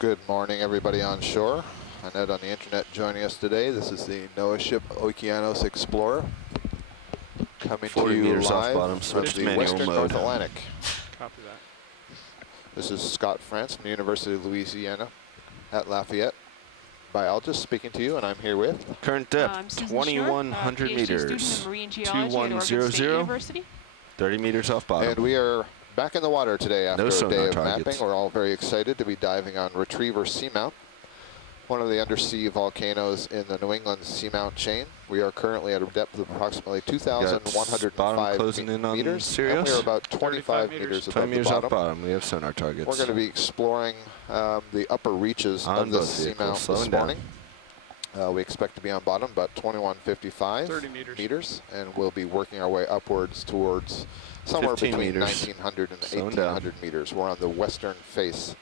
Good morning, everybody on shore. Annette on the internet joining us today. This is the NOAA ship Okeanos Explorer coming to you meters live off bottom, from switch the manual western mode. North Atlantic. Copy that. This is Scott France from the University of Louisiana at Lafayette. Biologist speaking to you, and I'm here with Current depth, 2,100 meters, 2100, 30 meters off bottom. And we are back in the water today after a day of targets. mapping. We're all very excited to be diving on Retriever Seamount, one of the undersea volcanoes in the New England Seamount chain. We are currently at a depth of approximately 2,105 meters, and we're about 25 meters above the bottom. Off bottom. We have sonar targets. We're going to be exploring the upper reaches of the Seamount this morning. We expect to be on bottom about 2155 meters, and we'll be working our way upwards towards somewhere between 1,900 and 1,800 meters. We're on the western face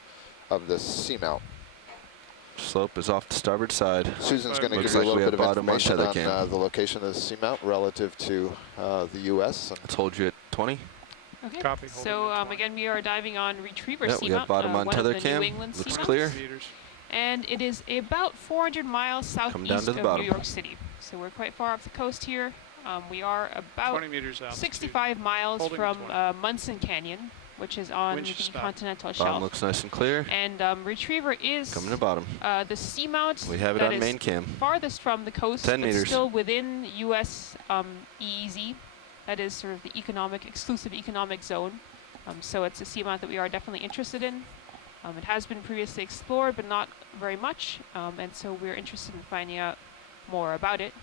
of the Seamount. Slope is off the starboard side. Susan's going to give you a little bit of information on the location of the Seamount relative to the U.S. I told you at 20. Okay. Copy. So again, we are diving on Retriever Seamount. We have bottom on tether cam. Looks clear. And it is about 400 miles southeast of New York City. So we're quite far off the coast here. We are about 20 meters out, 65 miles from Munson Canyon, which is on the continental shelf. Bottom looks nice and clear. And Retriever is coming to bottom. The seamount we have it on main cam. Farthest from the coast, 10 but meters. Still within U.S. EEZ. That is sort of the exclusive economic zone. So it's a seamount that we are definitely interested in. It has been previously explored, but not very much, and so we're interested in finding out more about it.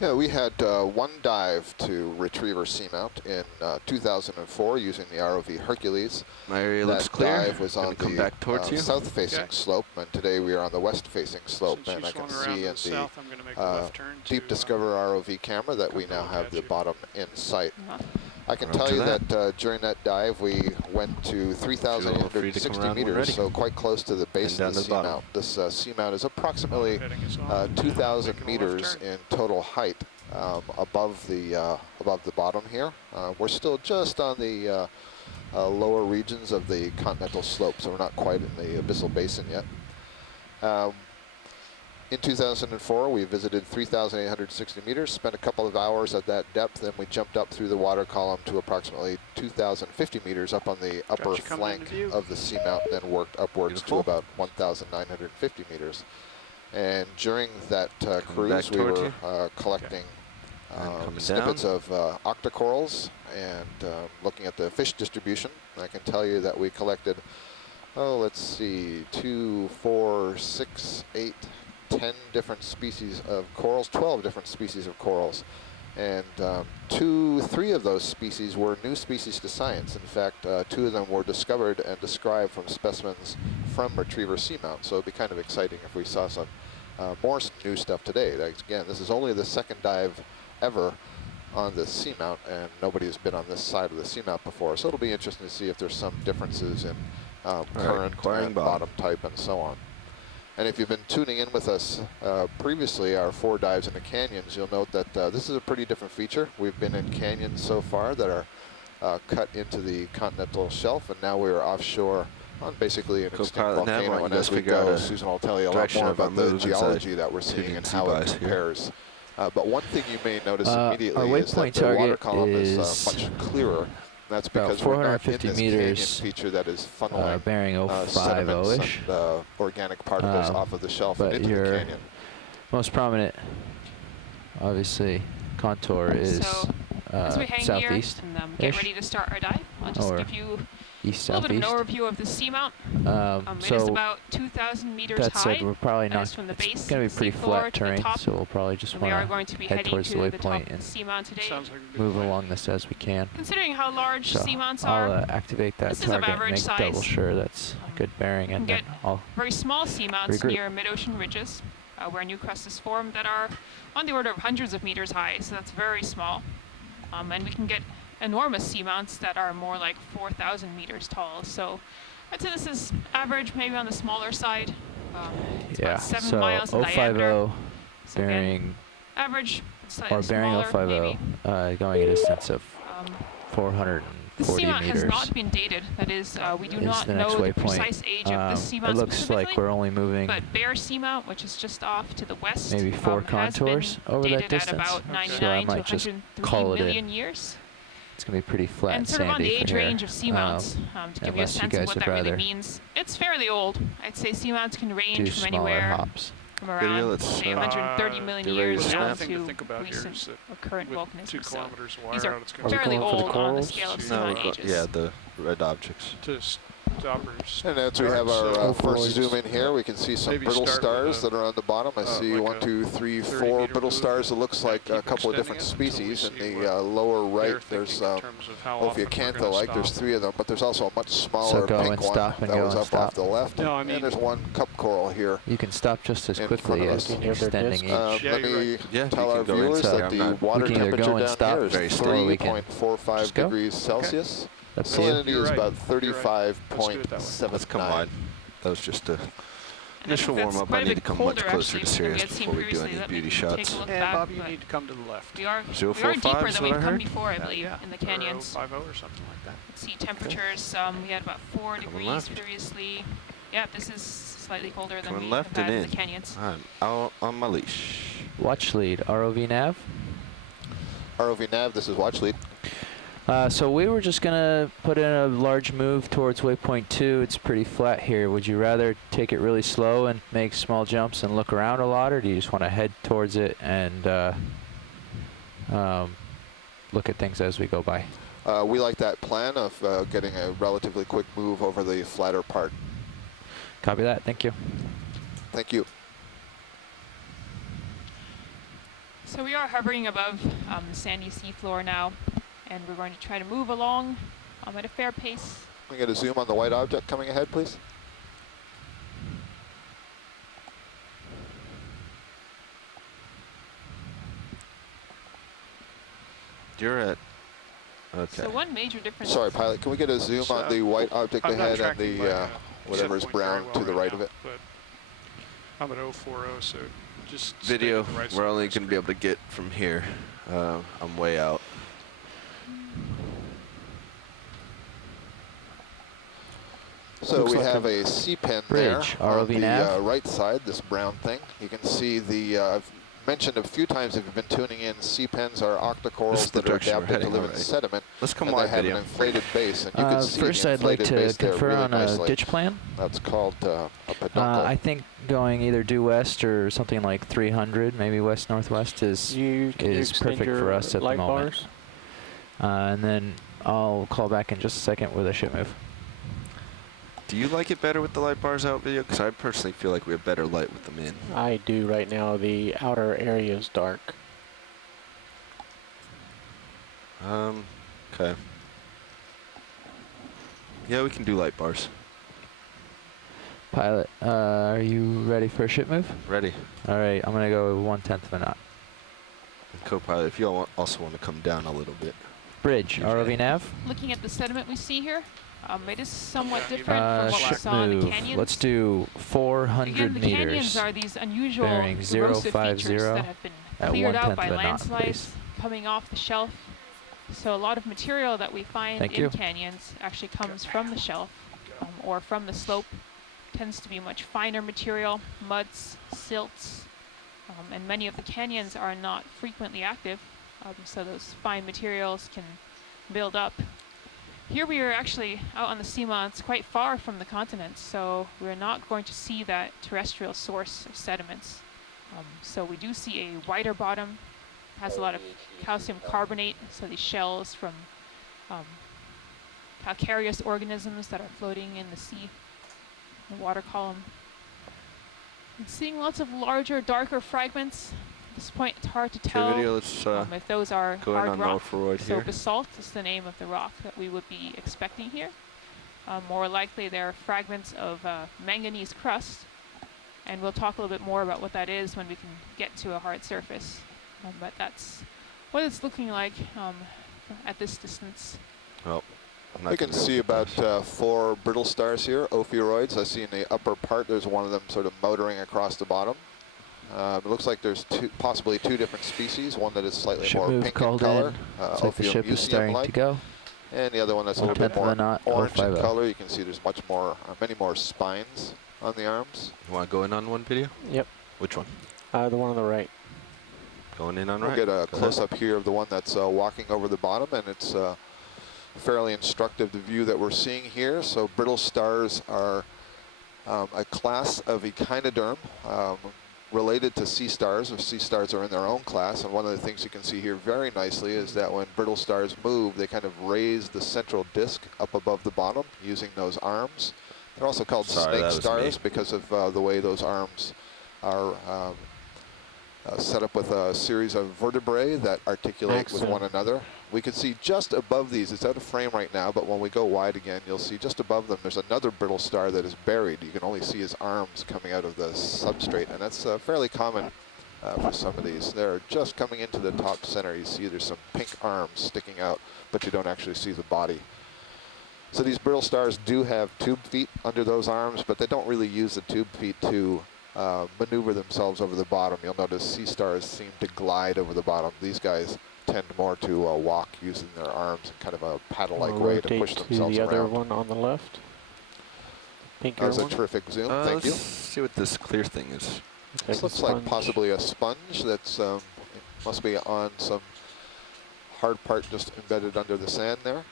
Yeah, we had one dive to Retriever Seamount in 2004 using the ROV Hercules. My area looks clear. That dive was on the south-facing slope, and today we are on the west-facing slope. And I can see in the Deep Discover ROV camera that we now have the bottom in sight. I can tell you that during that dive we went to 3,860 meters, so quite close to the base of the seamount. This seamount is approximately 2,000 meters in total height above the bottom here. We're still just on the lower regions of the continental slope, so we're not quite in the abyssal basin yet. In 2004, we visited 3,860 meters, spent a couple of hours at that depth, then we jumped up through the water column to approximately 2,050 meters up on the upper flank of the seamount, then worked upwards to about 1,950 meters. And during that cruise, we were collecting snippets of Octa Corals and looking at the fish distribution. I can tell you that we collected, let's see, 2, 4, 6, 8, 10 different species of corals, 12 different species of corals. And 3 of those species were new species to science. In fact, 2 of them were discovered and described from specimens from Retriever Seamount. So it'd be kind of exciting if we saw some more new stuff today. Again, this is only the second dive ever on the seamount, and nobody has been on this side of the seamount before. So it'll be interesting to see if there's some differences in current and bottom type and so on. And if you've been tuning in with us previously, our 4 dives into canyons, you'll note that this is a pretty different feature. We've been in canyons so far that are cut into the continental shelf, and now we are offshore on basically an extinct volcano. And as we go, Susan will tell you a lot more about the geology that we're seeing and how it compares. But one thing you may notice immediately is that the water column is much clearer. That's because 450 meters feature that is funneling bearing 050-ish, the organic particles off of the shelf and into the canyon. Most prominent, obviously, contour is as we hang southeast. Here and get ready to start our dive, I'll just give you a little bit of an overview of the seamount. It is about 2,000 meters high. That said, we're probably not. From the base, it's going to be pretty flat terrain, so we'll probably just want to head towards the waypoint and move along this as we can. Considering how large seamounts are, I'll activate that target and make double sure that's good bearing, and then I'll very small seamounts near mid-ocean ridges where new crusts form that are on the order of hundreds of meters high, so that's very small. And we can get enormous seamounts that are more like 4,000 meters tall. So I'd say this is average, maybe on the smaller side. It's about 7 miles in diameter. So bearing average, or bearing 050, going a distance of 400 The 40 seamount meters. has not been dated. That is, we do not know the precise age of this seamount it looks specifically. like we're only moving but Bear Seamount, which is just off to the west, maybe 4 contours over that distance. At about 99 so I to might just 103 call it million years. It's going to be pretty flat And sort of on the age for here. range of seamounts, to give you a sense of what that really means. It's fairly old. I'd say seamounts can range from anywhere from around, say, 130 million years down to recent or current volcanism. So these are fairly old on the scale of seamount ages. Yeah, the red objects. And as we have our first zoom in here, we can see some brittle stars that are on the bottom. I see 1, 2, 3, 4 brittle stars. It looks like a couple of different species. In the lower right, there's Okeanos. There's 3 of them, but there's also a much smaller pink one that was up off the left. And there's 1 cup coral here. You can stop just as quickly as extending each. Let me tell our viewers that the water temperature down here is 3.45 degrees Celsius. Salinity is about 35.7. Let's combine. That was just a initial warm-up. I need to come much closer to Sirius before we do any beauty shots. Yeah, Bob, you need to come to the left. We are deeper than we've come before, I believe, in the canyons. 050 or something like that. Let's see temperatures. We had about 4 degrees previously. Yeah, this is slightly colder than we've had in the canyons. I'm out on my leash. Watch lead, ROV nav. ROV nav, this is watch lead. So we were just going to put in a large move towards waypoint 2. It's pretty flat here. Would you rather take it really slow and make small jumps and look around a lot, or do you just want to head towards it and look at things as we go by? We like that plan of getting a relatively quick move over the flatter part. Copy that. Thank you. Thank you. So we are hovering above the sandy seafloor now. And we're going to try to move along at a fair pace. Can we get a zoom on the white object coming ahead, please? You're at. Okay. So one major difference. Sorry, pilot. Can we get a zoom on the white object ahead and the whatever is brown to the right of it? I'm at 040, so just video. We're only going to be able to get from here. I'm way out. So we have a C-pen there on the right side, this brown thing. You can see the, I've mentioned a few times if you've been tuning in, C-pens are Octa Corals that are adapted to live in sediment. Let's come and wide they have video. an inflated base. And you can see first, I'd like to confer on a ditch plan. That's called a peduncle. I think going either due west or something like 300, maybe west-northwest is perfect for us at the moment. And then I'll call back in just a second with a ship move. Do you like it better with the light bars out video? Because I personally feel like we have better light with them in. I do right now. The outer area is dark. Okay. Yeah, we can do light bars. Pilot, are you ready for a ship move? Ready. All right, I'm going to go 1/10 of a knot. And co-pilot, if you also want to come down a little bit. Bridge, ROV nav. Looking at the sediment we see here, it is somewhat different from what we saw in the canyons. Let's do 400 meters. The canyons are these unusual bearing erosive 050 features that have been cleared out by landslides coming off the shelf. So a lot of material that we find in canyons actually comes from the shelf or from the slope. Tends to be much finer material, muds, silts, and many of the canyons are not frequently active, so those fine materials can build up. Here we are actually out on the seamounts quite far from the continent, so we're not going to see that terrestrial source of sediments. So we do see a wider bottom, has a lot of calcium carbonate, so these shells from calcareous organisms that are floating in the sea, the water column. And seeing lots of larger, darker fragments. At this point, it's hard to tell if those are hard rock. So basalt is the name of the rock that we would be expecting here. More likely, they're fragments of manganese crust, and we'll talk a little bit more about what that is when we can get to a hard surface. But that's what it's looking like at this distance. Well, we can see about 4 brittle stars here, ophiuroids. I see in the upper part, there's one of them sort of motoring across the bottom. It looks like there's possibly 2 different species, one that is slightly more pink in color. Looks like the ship is starting to go. And the other one that's a little bit more orange in color. You can see there's much more, many more spines on the arms. You want to go in on one video? Yep. Which one? The one on the right. Going in on we'll right? We'll get a close-up here of the one that's walking over the bottom, and it's fairly instructive, the view that we're seeing here. So brittle stars are a class of echinoderm related to sea stars. Sea stars are in their own class, and one of the things you can see here very nicely is that when brittle stars move, they kind of raise the central disc up above the bottom using those arms. They're also called snake stars because of the way those arms are set up with a series of vertebrae that articulate with one another. We can see just above these, it's out of frame right now, but when we go wide again, you'll see just above them, there's another brittle star that is buried. You can only see his arms coming out of the substrate, and that's fairly common for some of these. They're just coming into the top center. You see there's some pink arms sticking out, but you don't actually see the body. So these brittle stars do have tube feet under those arms, but they don't really use the tube feet to maneuver themselves over the bottom. You'll notice sea stars seem to glide over the bottom. These guys tend more to walk using their arms in kind of a paddle-like way to push themselves around. The other one on the left. That was a terrific zoom. Thank you. Let's see what this clear thing is. This looks like possibly a sponge that's must be on some hard part just embedded under the sand there.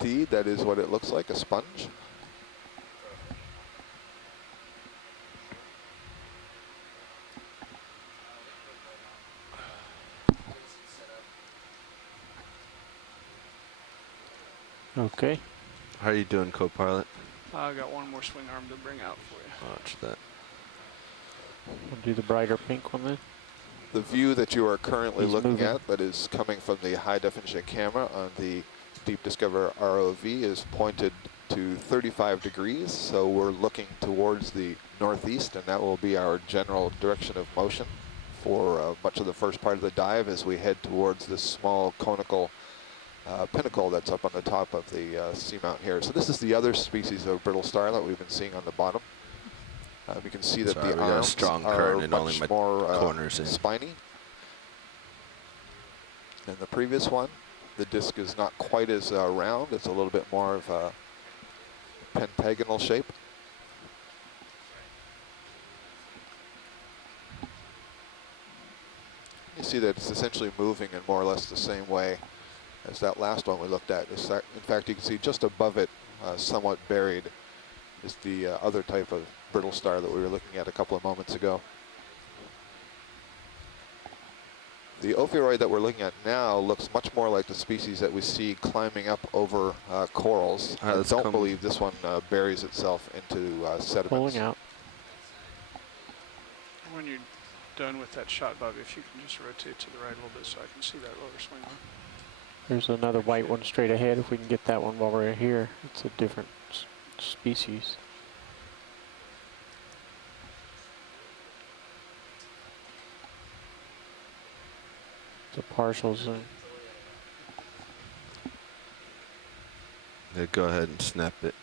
Indeed, that is what it looks like, a sponge. Okay. How are you doing, co-pilot? I got one more swing arm to bring out for you. Watch that. We'll do the brighter pink one then. The view that you are currently looking at, that is coming from the high-definition camera on the Deep Discover ROV, is pointed to 35 degrees. So we're looking towards the northeast, and that will be our general direction of motion for much of the first part of the dive as we head towards this small conical pinnacle that's up on the top of the seamount here. So this is the other species of brittle star that we've been seeing on the bottom. You can see that the arms strong are and only much more corners spiny than the previous one. The disc is not quite as round. It's a little bit more of a pentagonal shape. You see that it's essentially moving in more or less the same way as that last one we looked at. In fact, you can see just above it, somewhat buried, is the other type of brittle star that we were looking at a couple of moments ago. The ophiuroid that we're looking at now looks much more like the species that we see climbing up over corals. I don't believe this one buries itself into sediments. Pulling out. When you're done with that shot, Bobby, if you can just rotate to the right a little bit so I can see that lower swing arm. There's another white one straight ahead. If we can get that one while we're here, it's a different species. It's a partial zoom. Yeah, go ahead and snap it.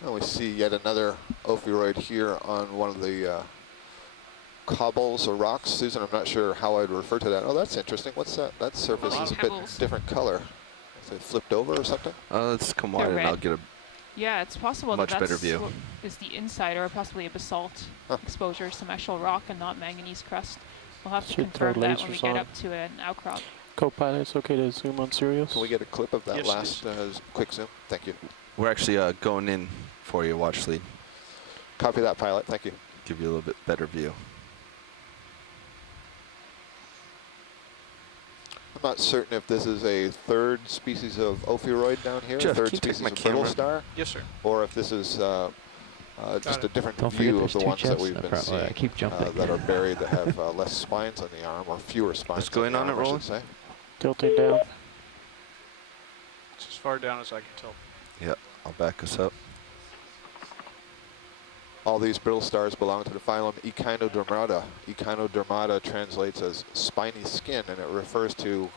Now we see yet another ophiuroid here on one of the cobbles or rocks. Susan, I'm not sure how I'd refer to that. Oh, that's interesting. What's that? That surface is a bit different color. Is it flipped over or something? Let's come wide and I'll get a Yeah, it's possible much that better that's view. what is the inside, or possibly a basalt exposure, some actual rock and not manganese crust. We'll have to confirm that when we get up to an outcrop. Co-pilot, it's okay to zoom on Sirius? Can we get a clip of that last quick zoom? Thank you. We're actually going in for you, watch lead. Copy that, pilot. Thank you. Give you a little bit better view. I'm not certain if this is a third species of ophiuroid down here, Jeff, a third species of brittle star, Yes, sir. or if this is just a different Don't view forget of the there's ones two that jets. we've been seeing I keep jumping. that are buried that have less spines on the arm, or fewer spines. What's going on, I should say. Tilting down. It's as far down as I can tell. Yeah, I'll back us up. All these brittle stars belong to the phylum Echinodermata. Echinodermata translates as spiny skin, and it refers to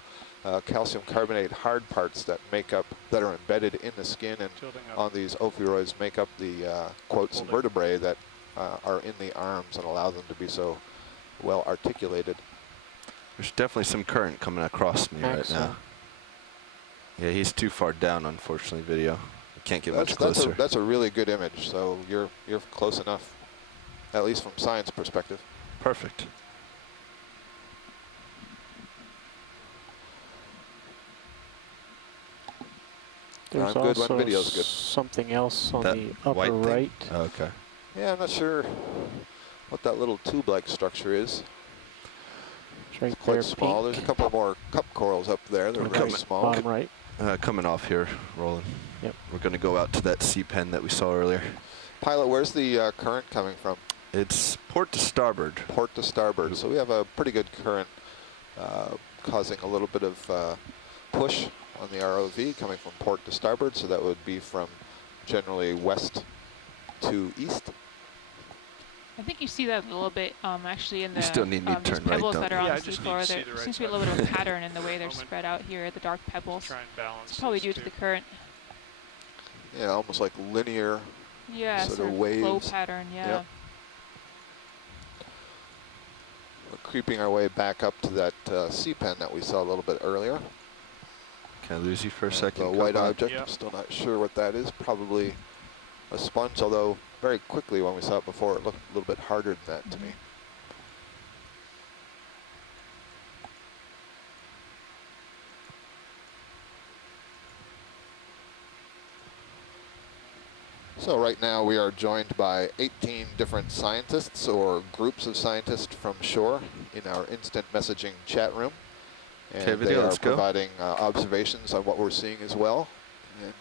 calcium carbonate hard parts that are embedded in the skin, and on these ophiuroids make up the quotes vertebrae that are in the arms and allow them to be so well articulated. There's definitely some current coming across me right now. Yeah, he's too far down, unfortunately, video. I can't get much closer. That's a really good image, so you're close enough, at least from science perspective. Perfect. There's good also when video's good. something else on That the upper white thing? right. Oh, okay. Yeah, I'm not sure what that little tube-like structure is. It's right It's quite there, small. pink. There's a couple more cup corals up there. They're very small. Bottom right. Coming off here, Roland. Yep. We're going to go out to that sea pen that we saw earlier. Pilot, where's the current coming from? It's port to starboard. Port to starboard. So we have a pretty good current causing a little bit of push on the ROV coming from port to starboard. So that would be from generally west to east. I think you see that a little bit actually in the You still need to turn right, pebbles don't that you? are Yeah, on I the just seafloor. need to see There the right seems to be a side. little bit of a pattern in the way they're spread out here, the dark pebbles. Try and balance. It's probably due these to two. the current. Yeah, almost like linear Yeah, sort sort of of waves. flow pattern, yeah. Yep. We're creeping our way back up to that sea pen that we saw a little bit earlier. Can I lose you for a second? The white Copeland? object, I'm still not sure what that is. Probably a sponge, although very quickly when we saw it before, it looked a little bit harder than that to me. So right now we are joined by 18 different scientists or groups of scientists from shore in our instant messaging chat room. And Okay, video, they are let's go. providing observations on what we're seeing as well,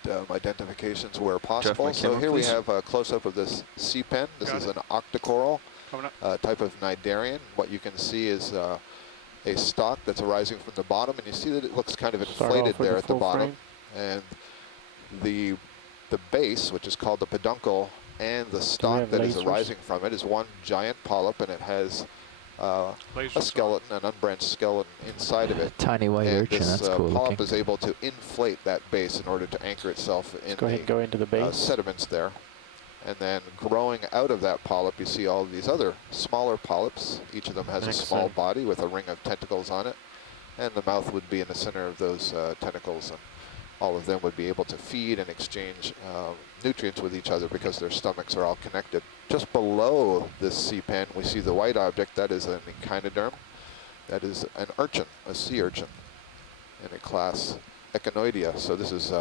and identifications where possible. my So camera, here we please. have a close-up of this sea pen. This Got is it. an Octa Coral Coming up. type of cnidarian. What you can see is a stalk that's arising from the bottom, and you see that it looks kind of Start inflated off with there the at the full bottom. frame. And the base, which is called the peduncle, and the stalk have that is lasers? arising from it is one giant polyp, and it has a Lasers skeleton, an unbranched skeleton inside of it. Tiny white And urchin, this that's cool polyp looking. is able to inflate that base in order to anchor itself in Go ahead and go into the base. sediments there. And then growing out of that polyp, you see all these other smaller polyps. Each of them has a small Excellent. body with a ring of tentacles on it. And the mouth would be in the center of those tentacles. And all of them would be able to feed and exchange nutrients with each other because their stomachs are all connected. Just below this sea pen, we see the white object. That is an echinoderm. That is an urchin, a sea urchin, in a class Echinoidea. So this is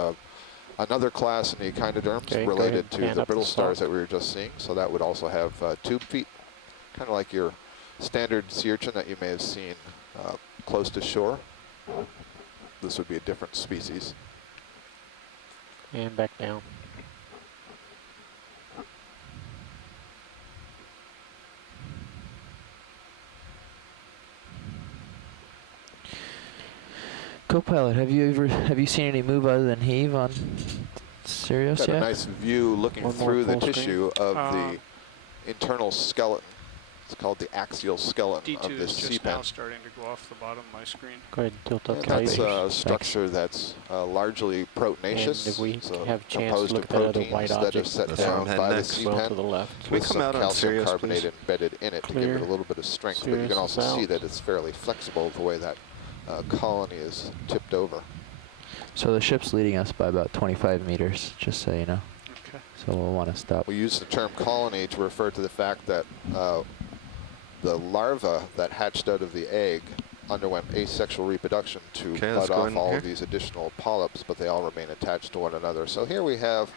another class in the echinoderms Okay, go related ahead, to pan the up brittle the stars stalk. that we were just seeing. So that would also have tube feet, kind of like your standard sea urchin that you may have seen close to shore. This would be a different species. And back down. Co-pilot, have you seen any move other than heave on Sirius Got a yet? nice view looking One more through the full screen. tissue of the internal skeleton. It's called the axial skeleton D2 of this is sea just pen. now starting to go off the bottom of my screen. Go ahead and tilt up And the that's lasers. a structure that's largely proteinaceous, And if we so have a chance composed to look of at that other proteins white that are object, set That's where down I'm heading by the next. sea well pen to the left. Can we with come some out on calcium Sirius, carbonate please? embedded in it to give Clear. it a little bit of strength. But you Sirius can also is see out. that it's fairly flexible the way that colony is tipped over. So the ship's leading us by about 25 meters, just so you know. Okay. So we'll want to stop. We use the term colony to refer to the fact that the larva that hatched out of the egg underwent asexual reproduction to Okay, let's bud go off in all here. of these additional polyps, but they all remain attached to one another. So here we have,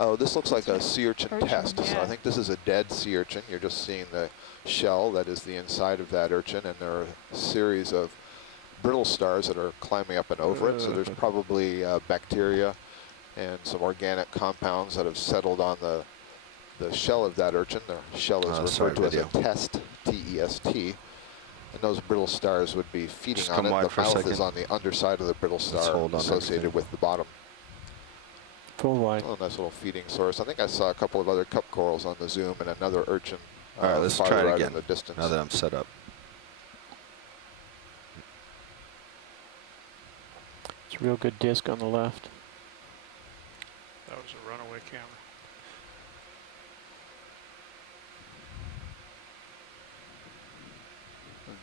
oh, this looks like a sea urchin test. So I yeah. think this is a dead sea urchin. You're just seeing the shell that is the inside of that urchin, and there are a series of brittle stars that are climbing up and over it. So there's probably bacteria and some organic compounds that have settled on the shell of that urchin. The shell is Sorry, referred to as a video. test, T-E-S-T. And those brittle stars would be feeding Just on come it. wide The for a mouth second. is on the underside of the brittle star hold on associated everything. with the bottom. Full wide. Oh, nice little feeding source. I think I saw a couple of other cup corals on the zoom and another urchin All right, let's farther try it out again in the distance. now that I'm set up. It's a real good disc on the left. That was a runaway camera.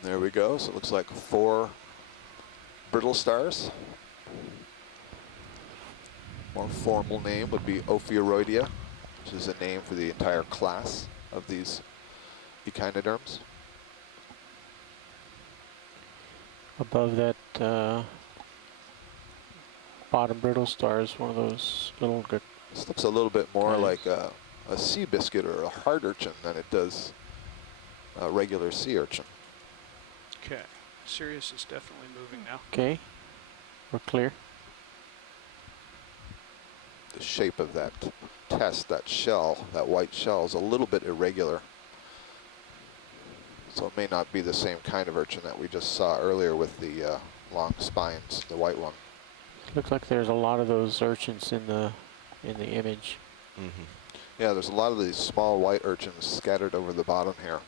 There we go. So it looks like 4 brittle stars. More formal name would be Ophiuroidea, which is a name for the entire class of these echinoderms. Above that bottom brittle star is one of those little good. This looks a little bit more like a sea biscuit or a hard urchin than it does a regular sea urchin. Okay, Sirius is definitely moving now. Okay, we're clear. The shape of that test, that shell, that white shell, is a little bit irregular. So it may not be the same kind of urchin that we just saw earlier with the long spines, the white one. Looks like there's a lot of those urchins in the image. Mm-hmm. Yeah, there's a lot of these small white urchins scattered over the bottom here.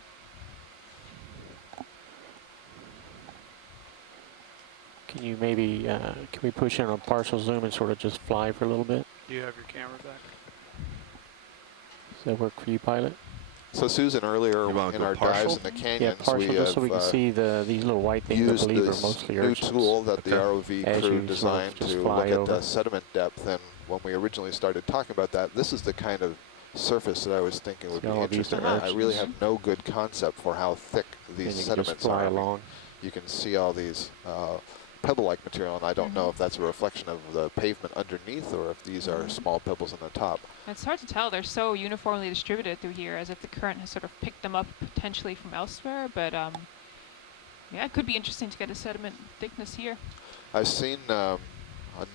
Can you maybe, can we push in on partial zoom and sort of just fly for a little bit? Do you have your camera back? Does that work for you, pilot? So Susan, earlier You want to in go our partial? dives in the canyons, Yeah, partial, we just so we can have see these little white things I used believe are this mostly new urchins. tool that the Okay. ROV As crew you sort of designed just to fly look at over. sediment depth. And when we originally started talking about that, this is the kind of surface that I was thinking would See be all these interesting. are I really urchins. have no good concept for how thick And these you can sediments just fly are. along. You can see all these pebble-like material, and I don't know if that's a reflection of the pavement underneath or if these are small pebbles on the top. It's hard to tell. They're so uniformly distributed through here, as if the current has sort of picked them up potentially from elsewhere. But yeah, it could be interesting to get a sediment thickness here. I've seen a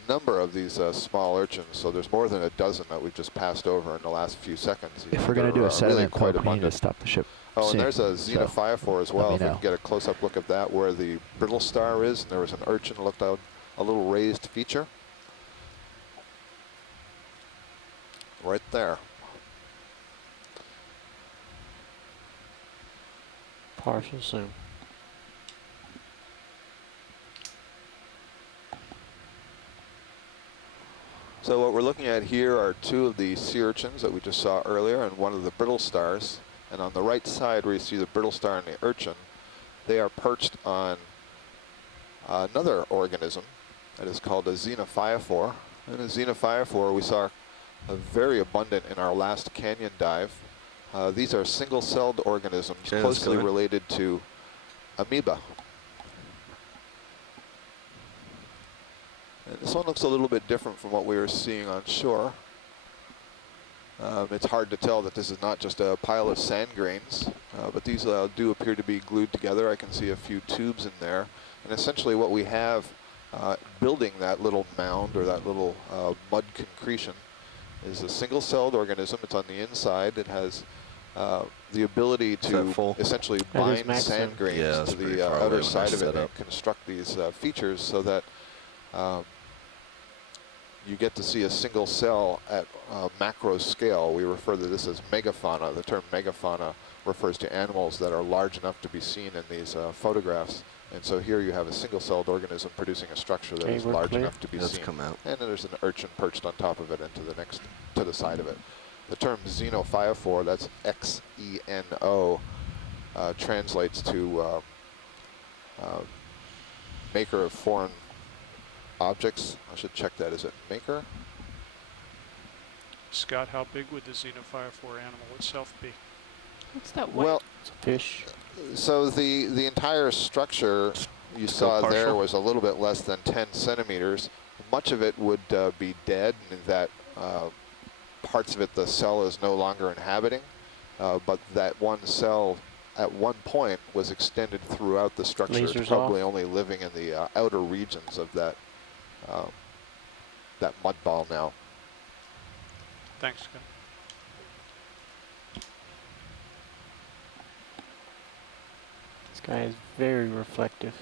number of these small urchins, so there's more than a dozen that we've just passed over in the last few seconds. If we're going to do a sediment probe, we need to stop the ship. Oh, and soon. there's a xenophyophore as well. let If me we know. can get a close-up look of that, where the brittle star is, and there was an urchin looked out, a little raised feature. Right there. Partial zoom. So what we're looking at here are 2 of the sea urchins that we just saw earlier and one of the brittle stars. And on the right side where you see the brittle star and the urchin, they are perched on another organism that is called a xenophyophore. And a xenophyophore we saw very abundant in our last canyon dive. These are single-celled organisms closely related to amoeba. And this one looks a little bit different from what we were seeing on shore. It's hard to tell that this is not just a pile of sand grains, but these do appear to be glued together. I can see a few tubes in there. And essentially what we have building that little mound or that little mud concretion is a single-celled organism. It's on the inside. It has the ability to essentially bind sand grains to the outer side of it and construct these features so that you get to see a single cell at macro scale. We refer to this as megafauna. The term megafauna refers to animals that are large enough to be seen in these photographs. And so here you have a single-celled organism producing a structure that is large enough to be seen. And then there's an urchin perched on top of it and to the side of it. The term xenophyophore, that's X-E-N-O, translates to maker of foreign objects. I should check that. Is it maker? Scott, how big would the xenophyophore animal itself be? What's that white? Well, It's a fish. so the entire structure you saw there was a little bit less than 10 centimeters. Much of it would be dead, in that parts of it the cell is no longer inhabiting, but that one cell at one point was extended throughout the structure. Lasers It's probably off. only living in the outer regions of that that mud ball now. Thanks, Scott. This guy is very reflective.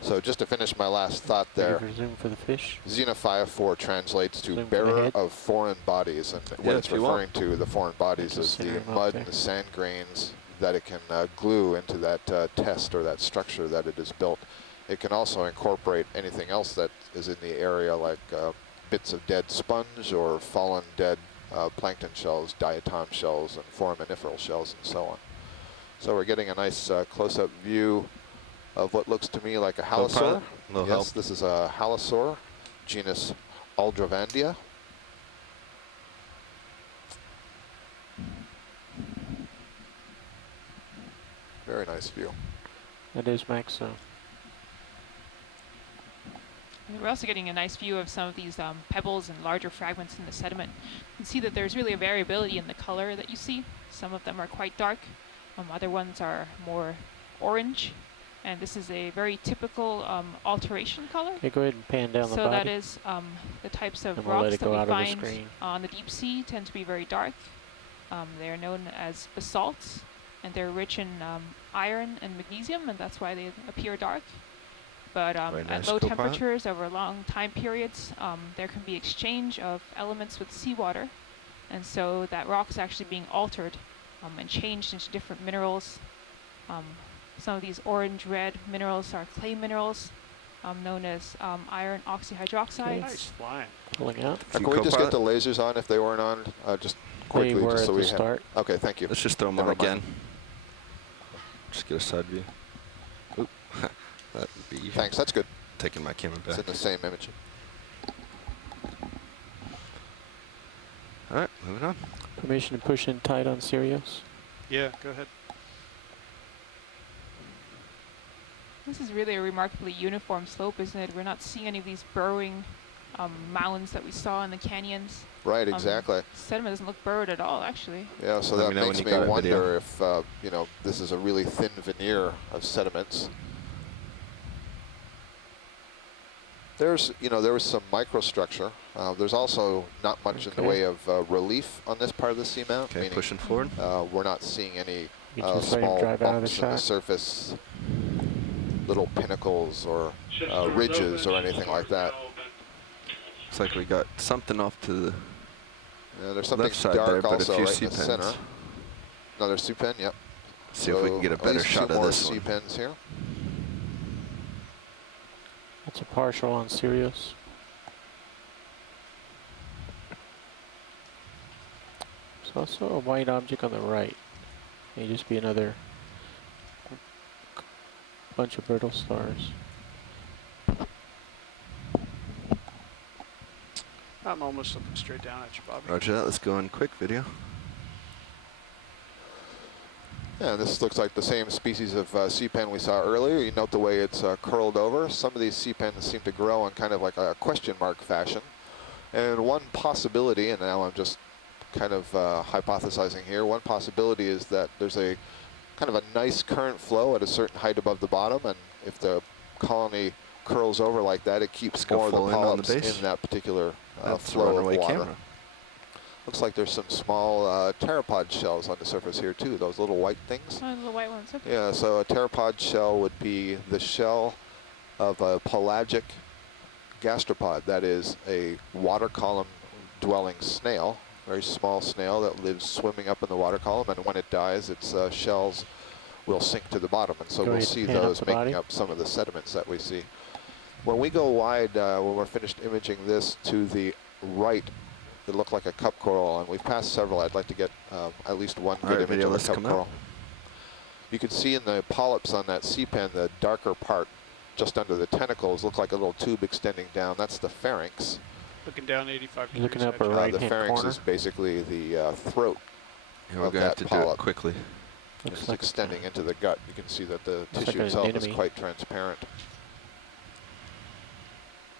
So just to finish my last thought there, Zoom for the fish. xenophyophore translates to Zoom for the bearer head. of foreign bodies, and what it's referring to, the foreign bodies, is the Center him up mud there. and the sand grains that it can glue into that test or that structure that it is built. it can also incorporate anything else that is in the area, like bits of dead sponge or fallen dead plankton shells, diatom shells, and foraminiferal shells, and so on. So we're getting a nice close-up view of what looks to me like a halosaur. Yes, this is a halosaur, genus Aldravandia. Very nice view. That is Max. We're also getting a nice view of some of these pebbles and larger fragments in the sediment. You can see that there's really a variability in the color that you see. Some of them are quite dark, other ones are more orange, and this is a very typical alteration color. Okay, go ahead and pan down the body. So that is the types of we'll rocks that we find the on the deep sea tend to be very dark. They are known as basalts, and they're rich in iron and magnesium, and that's why they appear dark. But at low temperatures over long time periods, there can be exchange of elements with seawater, and so that rock is actually being altered and changed into different minerals. Some of these orange-red minerals are clay minerals, known as iron oxyhydroxides. Okay. Nice flying. Pulling out. Can we just get the lasers on if they weren't on? Just quickly, They were just so at we the start. Okay, thank you. Let's just throw them on again. Just get a side view. Oop. That would be Thanks, that's good. taking my camera It's back. in the same image. All right, moving on. Permission to push in tight on Sirius. Yeah, go ahead. This is really a remarkably uniform slope, isn't it? We're not seeing any of these burrowing mounds that we saw in the canyons. Right, exactly. Sediment doesn't look burrowed at all, actually. Yeah, so Let that me know makes when me you got a wonder video. if, you know, this is a really thin veneer of sediments. There's, you know, there was some microstructure. There's also not much in the way of relief on this part of the seamount. Okay, meaning, pushing forward. we're not seeing any You just let him small drive out of the bumps in the shot. surface, little pinnacles or ridges or anything like that. Looks like we got something off to the There's something left side dark there, but a also few right in the center. C-pens. Another C-pen, yep. See if we can get a at better least shot two of more this one. C-pens here. That's a partial on Sirius. There's also a white object on the right. May just be another bunch of brittle stars. I'm almost looking straight down at you, Bobby. Roger that. Let's go in quick video. Yeah, this looks like the same species of C-pen we saw earlier. You note the way it's curled over. Some of these C-pens seem to grow in kind of like a question mark fashion. And one possibility, and now I'm just kind of hypothesizing here, one possibility is that there's a kind of a nice current flow at a certain height above the bottom, and if the colony curls over like that, it keeps more of the polyps in that particular flow of water. Camera. Looks like there's some small pteropod shells on the surface here too, those little white things. Oh, the white ones, okay. Yeah, so a pteropod shell would be the shell of a pelagic gastropod, that is a water column dwelling snail, very small snail that lives swimming up in the water column, and when it dies, its shells will sink to the bottom, and so we'll see those making up some of the sediments that we see. When we go wide, when we're finished imaging this, to the right, it looked like a cup coral, and we've passed several. I'd like to get at least one good image of a cup coral. You can see in the polyps on that C-pen, the darker part just under the tentacles look like a little tube extending down. That's the pharynx. Looking down 85 degrees. Looking up a right The hand pharynx corner. is basically the throat. Yeah, we're of going to have that to do polyp. it quickly. Looks It's like extending into the gut. You can see that the like tissue an itself is anemone. quite transparent.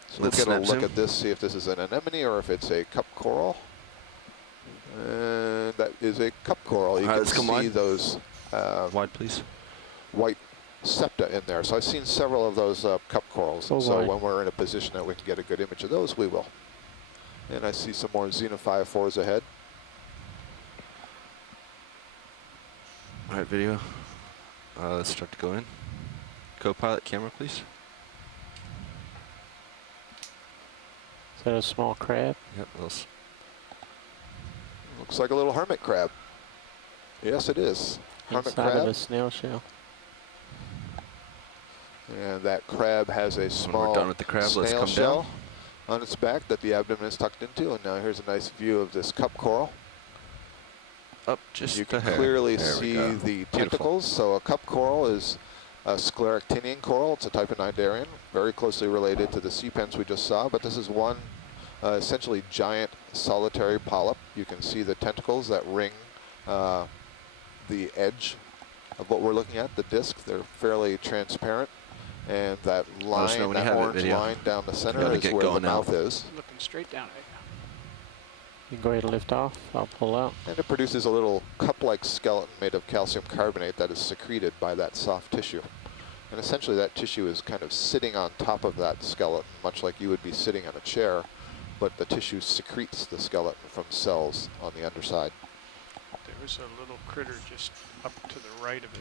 So Let's we'll get a snap look zoom. at this, see if this is an anemone or if it's a cup coral. And that is a cup coral. You All right, can let's come see wide. those Wide, please. white septa in there. So I've seen several of those cup corals. Oh, So wide. when we're in a position that we can get a good image of those, we will. And I see some more xenophyophores ahead. All right, video. Let's start to go in. Co-pilot camera, please. Is that a small crab? Yep, those. Looks like a little hermit crab. Yes, it is. Hermit Inside crab. of a snail shell. And that crab has a small when we're done with the crab, let's snail come shell down. on its back that the abdomen is tucked into. And now here's a nice view of this cup coral. Up just You a can hair. clearly There we see go. the Beautiful. tentacles. So a cup coral is a scleractinian coral. It's a type of cnidarian, very closely related to the sea pens we just saw. But this is one essentially giant solitary polyp. You can see the tentacles that ring the edge of what we're looking at, the disc. They're fairly transparent. And that line, that orange line down the center is where the mouth is. Looking straight down right now. You can go ahead and lift off. I'll pull out. And it produces a little cup-like skeleton made of calcium carbonate that is secreted by that soft tissue. And essentially that tissue is kind of sitting on top of that skeleton, much like you would be sitting on a chair, but the tissue secretes the skeleton from cells on the underside. There was a little critter just up to the right of it.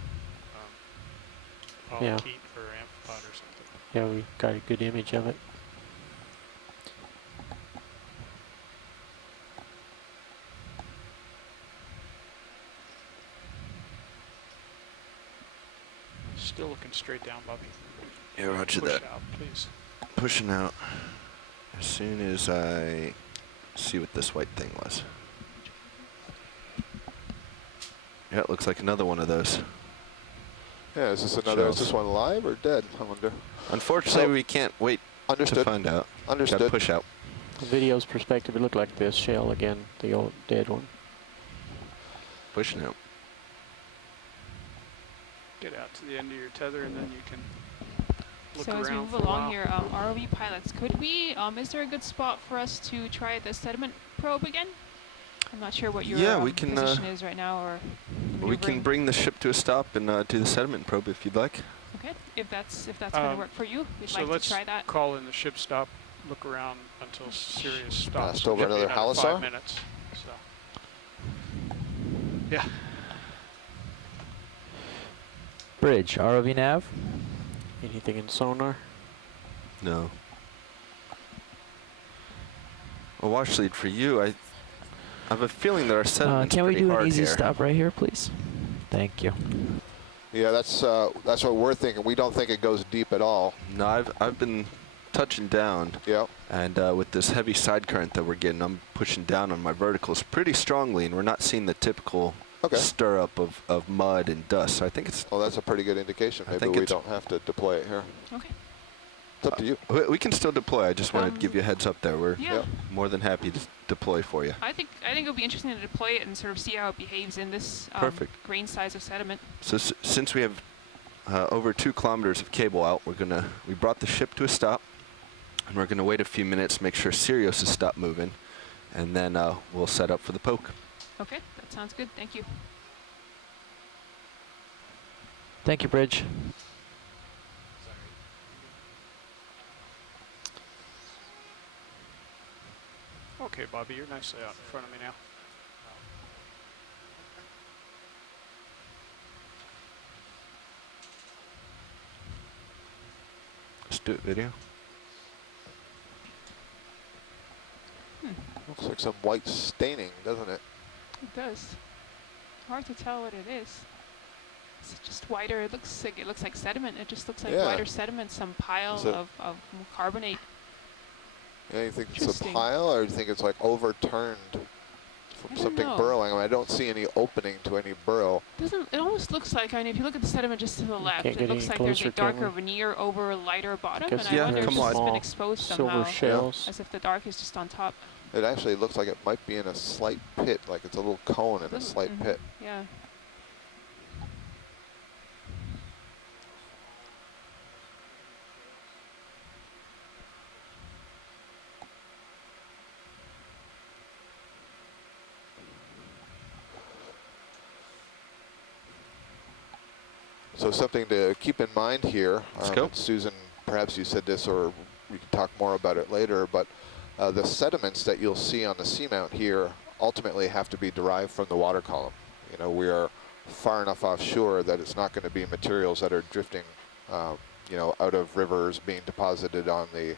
Yeah. Polychaete or amphipod or something. Yeah, we got a good image of it. Still looking straight down, Bobby. Yeah, roger Push that. out, please. Pushing out as soon as I see what this white thing was. Yeah, it looks like another one of those. Yeah, is this another, is Shells. this one live or dead, I wonder? Unfortunately, So- we can't wait to Understood. find out. Understood. Gotta push out. The video's perspective, it looked like this shell again, the old dead one. Pushing out. Get out to the end of your tether and then you can look So around as we move for a along while. here, ROV pilots, could we, is there a good spot for us to try the sediment probe again? I'm not sure what your we can, position is right now, or We can bring the ship to a stop and do the sediment probe if you'd like. Okay, if that's going to work for you, we'd So like let's to try that. call in the ship stop, look around until Sirius stops. Passed over Should be another Halisar? 5 minutes. So. Yeah. Bridge, ROV nav. Anything in sonar? No. A wash lead for you. I have a feeling that our sediment's Can we pretty do an hard easy here. stop right here, please? Thank you. Yeah, that's what we're thinking. We don't think it goes deep at all. No, I've been touching down, Yeah. and with this heavy side current that we're getting, I'm pushing down on my verticals pretty strongly, and we're not seeing the typical stir up of mud and dust. So I think it's. Well, that's a pretty good indication. I Maybe think we it's- don't have to deploy it here. Okay. It's up to you. We can still deploy. I just wanted to give you a heads up there. We're Yeah. more than happy to deploy for you. I think it'll be interesting to deploy it and sort of see how it behaves in this Perfect. grain size of sediment. So since we have over 2 kilometers of cable out, we brought the ship to a stop, and we're gonna wait a few minutes, make sure Sirius has stopped moving, and then we'll set up for the poke. Okay, that sounds good. Thank you. Thank you, Bridge. Okay, Bobby, you're nicely out in front of me now. Let's do it, video. Looks like some white staining, doesn't it? It does. Hard to tell what it is. It's just whiter. It looks like sediment. It just looks like Yeah. whiter sediment, some pile Is it- of carbonate. Yeah, you think it's a Interesting. pile, or you think it's like overturned I from don't something know. burrowing? I mean, I don't see any opening to any burrow. It almost looks like, I mean, if you look at the sediment just to the left, can't it get looks any like there's a closer, can darker we? veneer over lighter bottom, Guess and I Yeah, wonder if come this has on. been exposed Silver somehow, shells. as if the dark is just on top. It actually looks like it might be in a slight pit, like it's a little cone in a slight Mhm. pit. Yeah. So something to keep in mind here. Let's go. Susan, perhaps you said this, or we can talk more about it later, but the sediments that you'll see on the seamount here ultimately have to be derived from the water column. You know, we are far enough offshore that it's not going to be materials that are drifting, you know, out of rivers, being deposited on the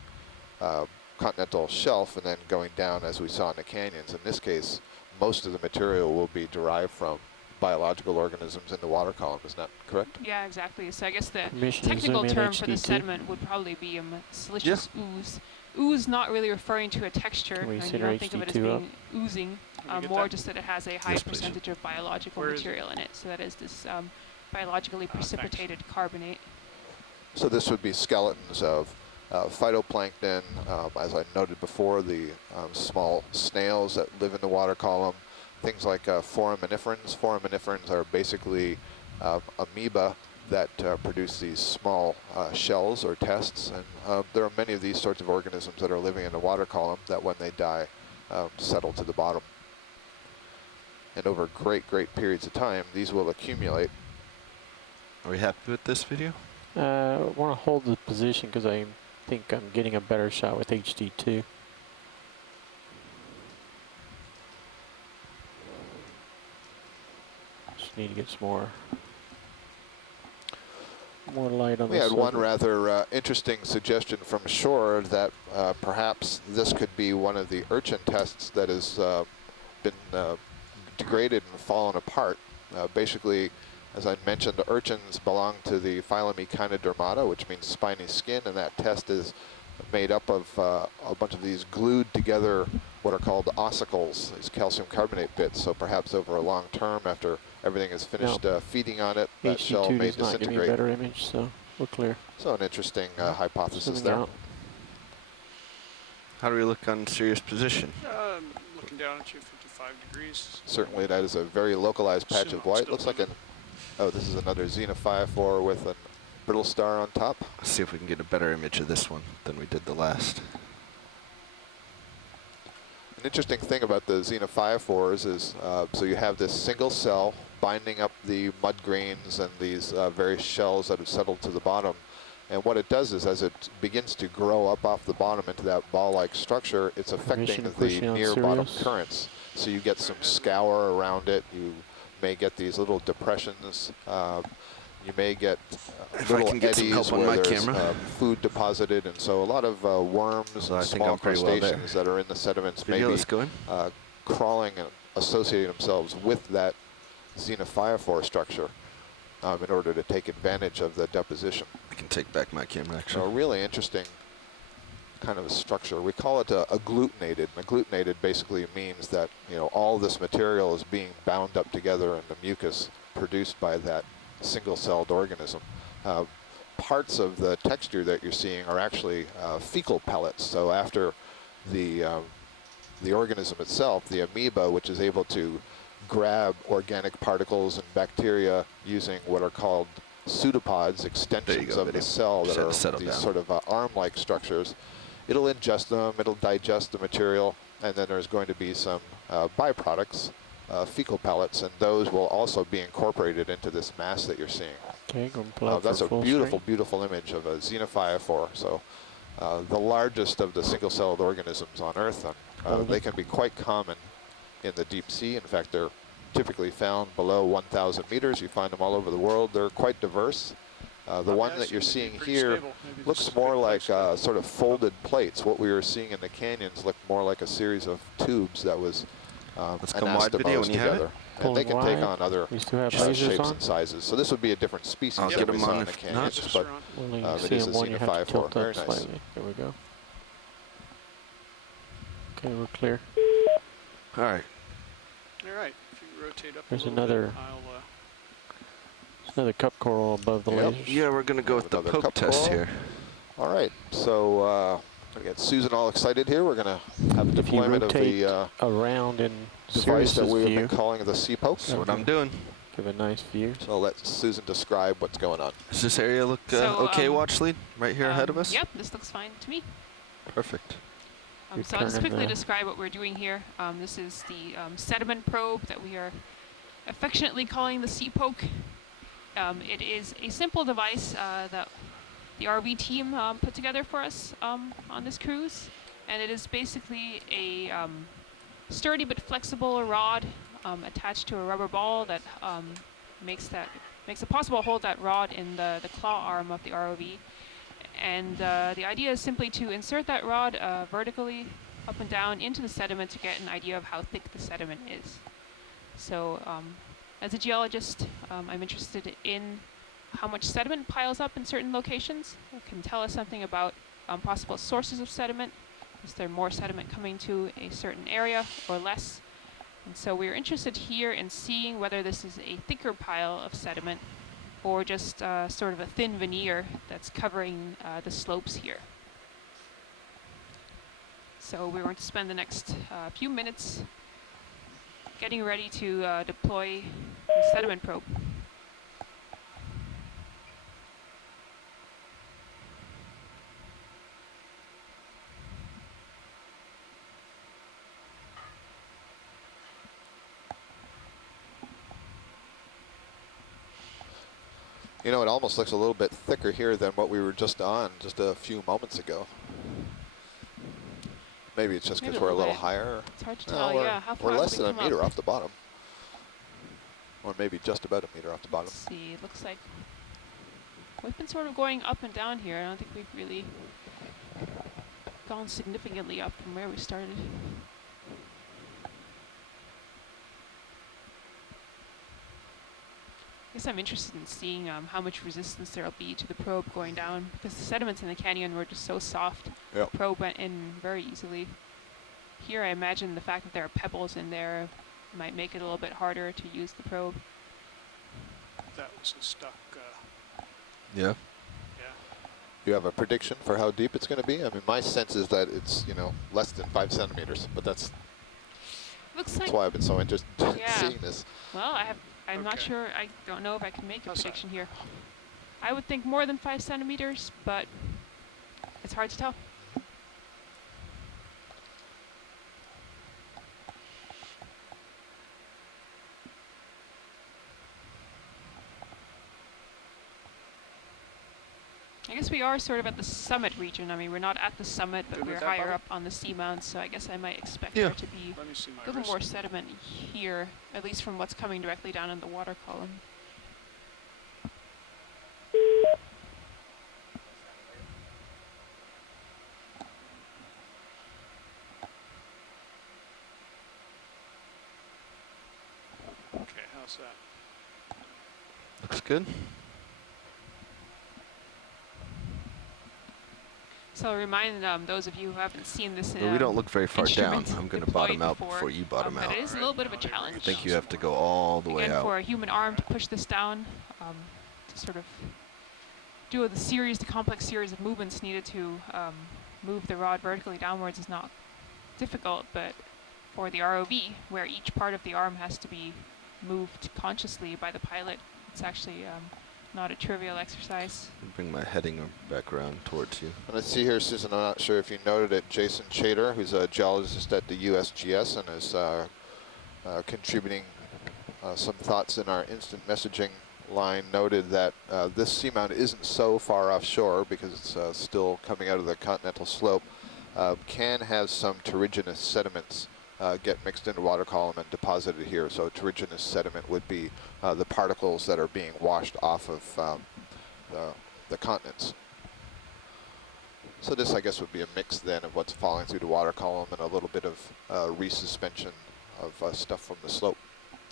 continental shelf and then going down as we saw in the canyons. In this case, most of the material will be derived from biological organisms in the water column. Isn't that correct? Yeah, exactly. So I guess the Permission to technical zoom in term for the HD2. sediment would probably be silicious ooze. Ooze not really referring to a texture, Can we and set you our don't think of it as HD2 being oozing, Can we get more that? just that it has a high Yes, please. percentage of biological Where is it? material in it. So that is this biologically thanks. precipitated carbonate. So this would be skeletons of phytoplankton, as I noted before, the small snails that live in the water column, things like foraminiferans. Foraminiferans are basically amoeba that produce these small shells or tests, and there are many of these sorts of organisms that are living in the water column that when they die settle to the bottom. And over great periods of time, these will accumulate. Are we happy with this video? I want to hold the position because I think I'm getting a better shot with HD2. Just need to get some more light on We the had one subject. rather interesting suggestion from shore that perhaps this could be one of the urchin tests that has been degraded and fallen apart. Basically, as I mentioned, the urchins belong to the phylum Echinodermata, which means spiny skin, and that test is made up of a bunch of these glued together, what are called ossicles, these calcium carbonate bits. So perhaps over a long term, after everything is finished feeding on it, that shell HD2 may does not give me a disintegrate. better image, so we're clear. So an interesting hypothesis Zooming there. out. How do we look on Sirius position? Looking down at you, 55 degrees. Certainly that is a very localized patch of Seamount white. still Looks like moving. oh, this is another Xenophyrophore with a brittle star on top. Let's see if we can get a better image of this one than we did the last. An interesting thing about the Xenophyrophores is, so you have this single cell binding up the mud grains and these various shells that have settled to the bottom. And what it does is, as it begins to grow up off the bottom into that ball-like structure, it's affecting Permission to the push you on near bottom Sirius. currents. So you get some scour around it. You may get these little depressions. You may get If I little can get some eddies help on where my there's camera. food deposited, and so a lot of worms So I and think small I'm pretty well there. crustaceans that are in the sediments may Video be is going. crawling and associating themselves with that Xenophyrophore structure in order to take advantage of the deposition. I can take back my camera, So a actually. really interesting kind of a structure. We call it agglutinated. Agglutinated basically means that, you know, all this material is being bound up together in the mucus produced by that single-celled organism. Parts of the texture that you're seeing are actually fecal pellets. So after the organism itself, the amoeba, which is able to grab organic particles and bacteria using what are called pseudopods, extensions go, of the video. cell that Just had to are settle these down. sort of arm-like structures. It'll ingest them, it'll digest the material, and then there's going to be some byproducts, fecal pellets, and those will also be incorporated into this mass that you're seeing. Okay, going to pull out That's for a full beautiful, screen. beautiful image of a Xenophyrophore. So the largest of the single-celled organisms on Earth. They can be quite common in the deep sea. In fact, they're typically found below 1,000 meters. You find them all over the world. They're quite diverse. The one that you're seeing here looks more like sort of folded plates. What we were seeing in the canyons looked more like a series of tubes that was Let's come wide video anastomosed when you have it. together. And they Pulling can take wide. on other We still have shapes lasers on. and sizes. So this would be a different species I'll that get we them saw on in the if canyons, not. but When you it see is them a one, you have to Xenophyrophore. tilt up Very nice. slightly. There we go. Okay, we're clear. All right. All right. If you rotate up There's a little another- bit, I'll There's another cup coral above the Yep. lasers. Yeah, we're going to go with the Another poke cup test coral. here. all right. So we got Susan all excited here. We're going to have a If you deployment of rotate the around in device that Sirius's we've view, been calling the sea poke. That's what I'm doing. give a nice view. So I'll let Susan describe what's going on. Does this area look So, okay, watch lead? Right here ahead of us? Yep, this looks fine to me. Perfect. You're So I'll just turning quickly the- describe what we're doing here. This is the sediment probe that we are affectionately calling the sea poke. It is a simple device that the RV team put together for us on this cruise, and it is basically a sturdy but flexible rod attached to a rubber ball that makes it possible to hold that rod in the claw arm of the ROV. And the idea is simply to insert that rod vertically up and down into the sediment to get an idea of how thick the sediment is. So As a geologist, I'm interested in how much sediment piles up in certain locations. It can tell us something about possible sources of sediment. Is there more sediment coming to a certain area or less? And so we're interested here in seeing whether this is a thicker pile of sediment or just sort of a thin veneer that's covering the slopes here. So we're going to spend the next few minutes getting ready to deploy the sediment probe. You know, it almost looks a little bit thicker here than what we were just on just a few moments ago. Maybe it's just because we're a little higher. It's hard to tell, yeah. How far we're less than a meter up? off the bottom. Or maybe just about a meter off the bottom. Let's see, it looks like we've been sort of going up and down here. I don't think we've really gone significantly up from where we started. I guess I'm interested in seeing how much resistance there'll be to the probe going down, because the sediments in the canyon were just so soft. Yep. The probe went in very easily. Here I imagine the fact that there are pebbles in there might make it a little bit harder to use the probe. That was a stuck. Yeah. Yeah. You have a prediction for how deep it's going to be? I mean, my sense is that it's, you know, less than 5 centimeters, but that's Looks why I've been so interested in Yeah. seeing this. Well, I'm not Okay. sure. I don't know if I can make a How's that? prediction here. I would think more than 5 centimeters, but it's hard to tell. I guess we are sort of at the summit region. I mean, we're not at the summit, but Good with we're that, higher Bubba? up on the seamount, so I guess I might expect Yeah. there to be Let me see my a little wrist. more sediment here, at least from what's coming directly down in the water column. Okay, how's that? Looks good. So I'll remind those of you who haven't seen this But we don't look very far down. instrument I'm going to deployed bottom out before, before you bottom but out. it is a little bit of a challenge. I think you have to go all the way Again, out. for a human arm to push this down, to sort of do the complex series of movements needed to move the rod vertically downwards is not difficult, but for the ROV, where each part of the arm has to be moved consciously by the pilot, it's actually not a trivial exercise. Bring my heading back around towards you. And I see here, Susan, I'm not sure if you noted it, Jason Chater, who's a geologist at the USGS and is contributing some thoughts in our instant messaging line, noted that this seamount isn't so far offshore because it's still coming out of the continental slope, can have some terrigenous sediments get mixed into water column and deposited here. So terrigenous sediment would be the particles that are being washed off of the continents. So this, I guess, would be a mix then of what's falling through the water column and a little bit of resuspension of stuff from the slope.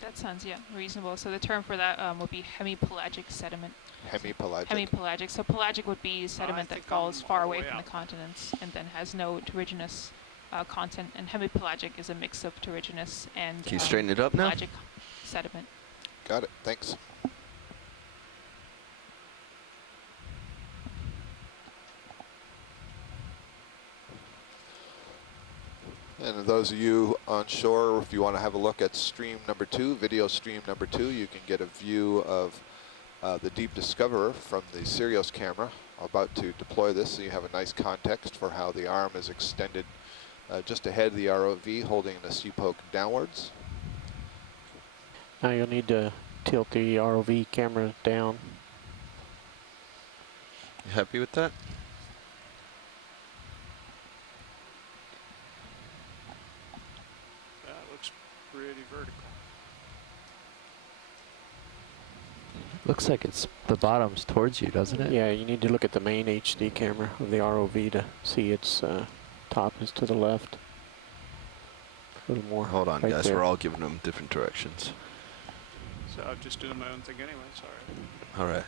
That sounds, yeah, reasonable. So the term for that would be hemipelagic sediment. Hemipelagic. Hemipelagic. So pelagic would be sediment that think falls I'm far all the away way from up. the continents and then has no terrigenous content. And hemipelagic is a mix of terrigenous and Can you straighten it up now? pelagic sediment. Got it. Thanks. And those of you on shore, if you want to have a look at stream number 2, video stream number 2, you can get a view of the Deep Discoverer from the Sirius camera. About to deploy this, so you have a nice context for how the arm is extended just ahead of the ROV, holding the sea poke downwards. Now you'll need to tilt the ROV camera down. You happy with that? That looks pretty vertical. Looks like it's the bottom's towards you, doesn't it? Yeah, you need to look at the main HD camera of the ROV to see its top is to the left. A little more. Hold on, right guys. there. We're all giving them different directions. So I'm just doing my own thing anyway. It's all right. All right.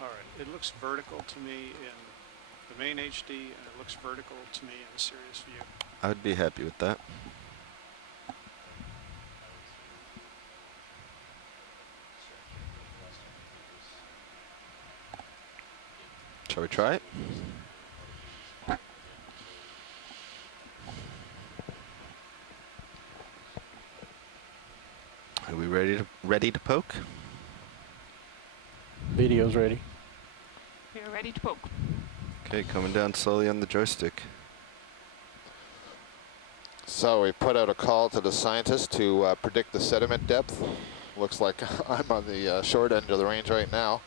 All right. It looks vertical to me in the main HD, and it looks vertical to me in the Sirius view. I would be happy with that. Shall we try it? Are we ready to poke? Video's ready. We are ready to poke. Okay, coming down slowly on the joystick. So we put out a call to the scientists to predict the sediment depth. Looks like I'm on the short end of the range right now.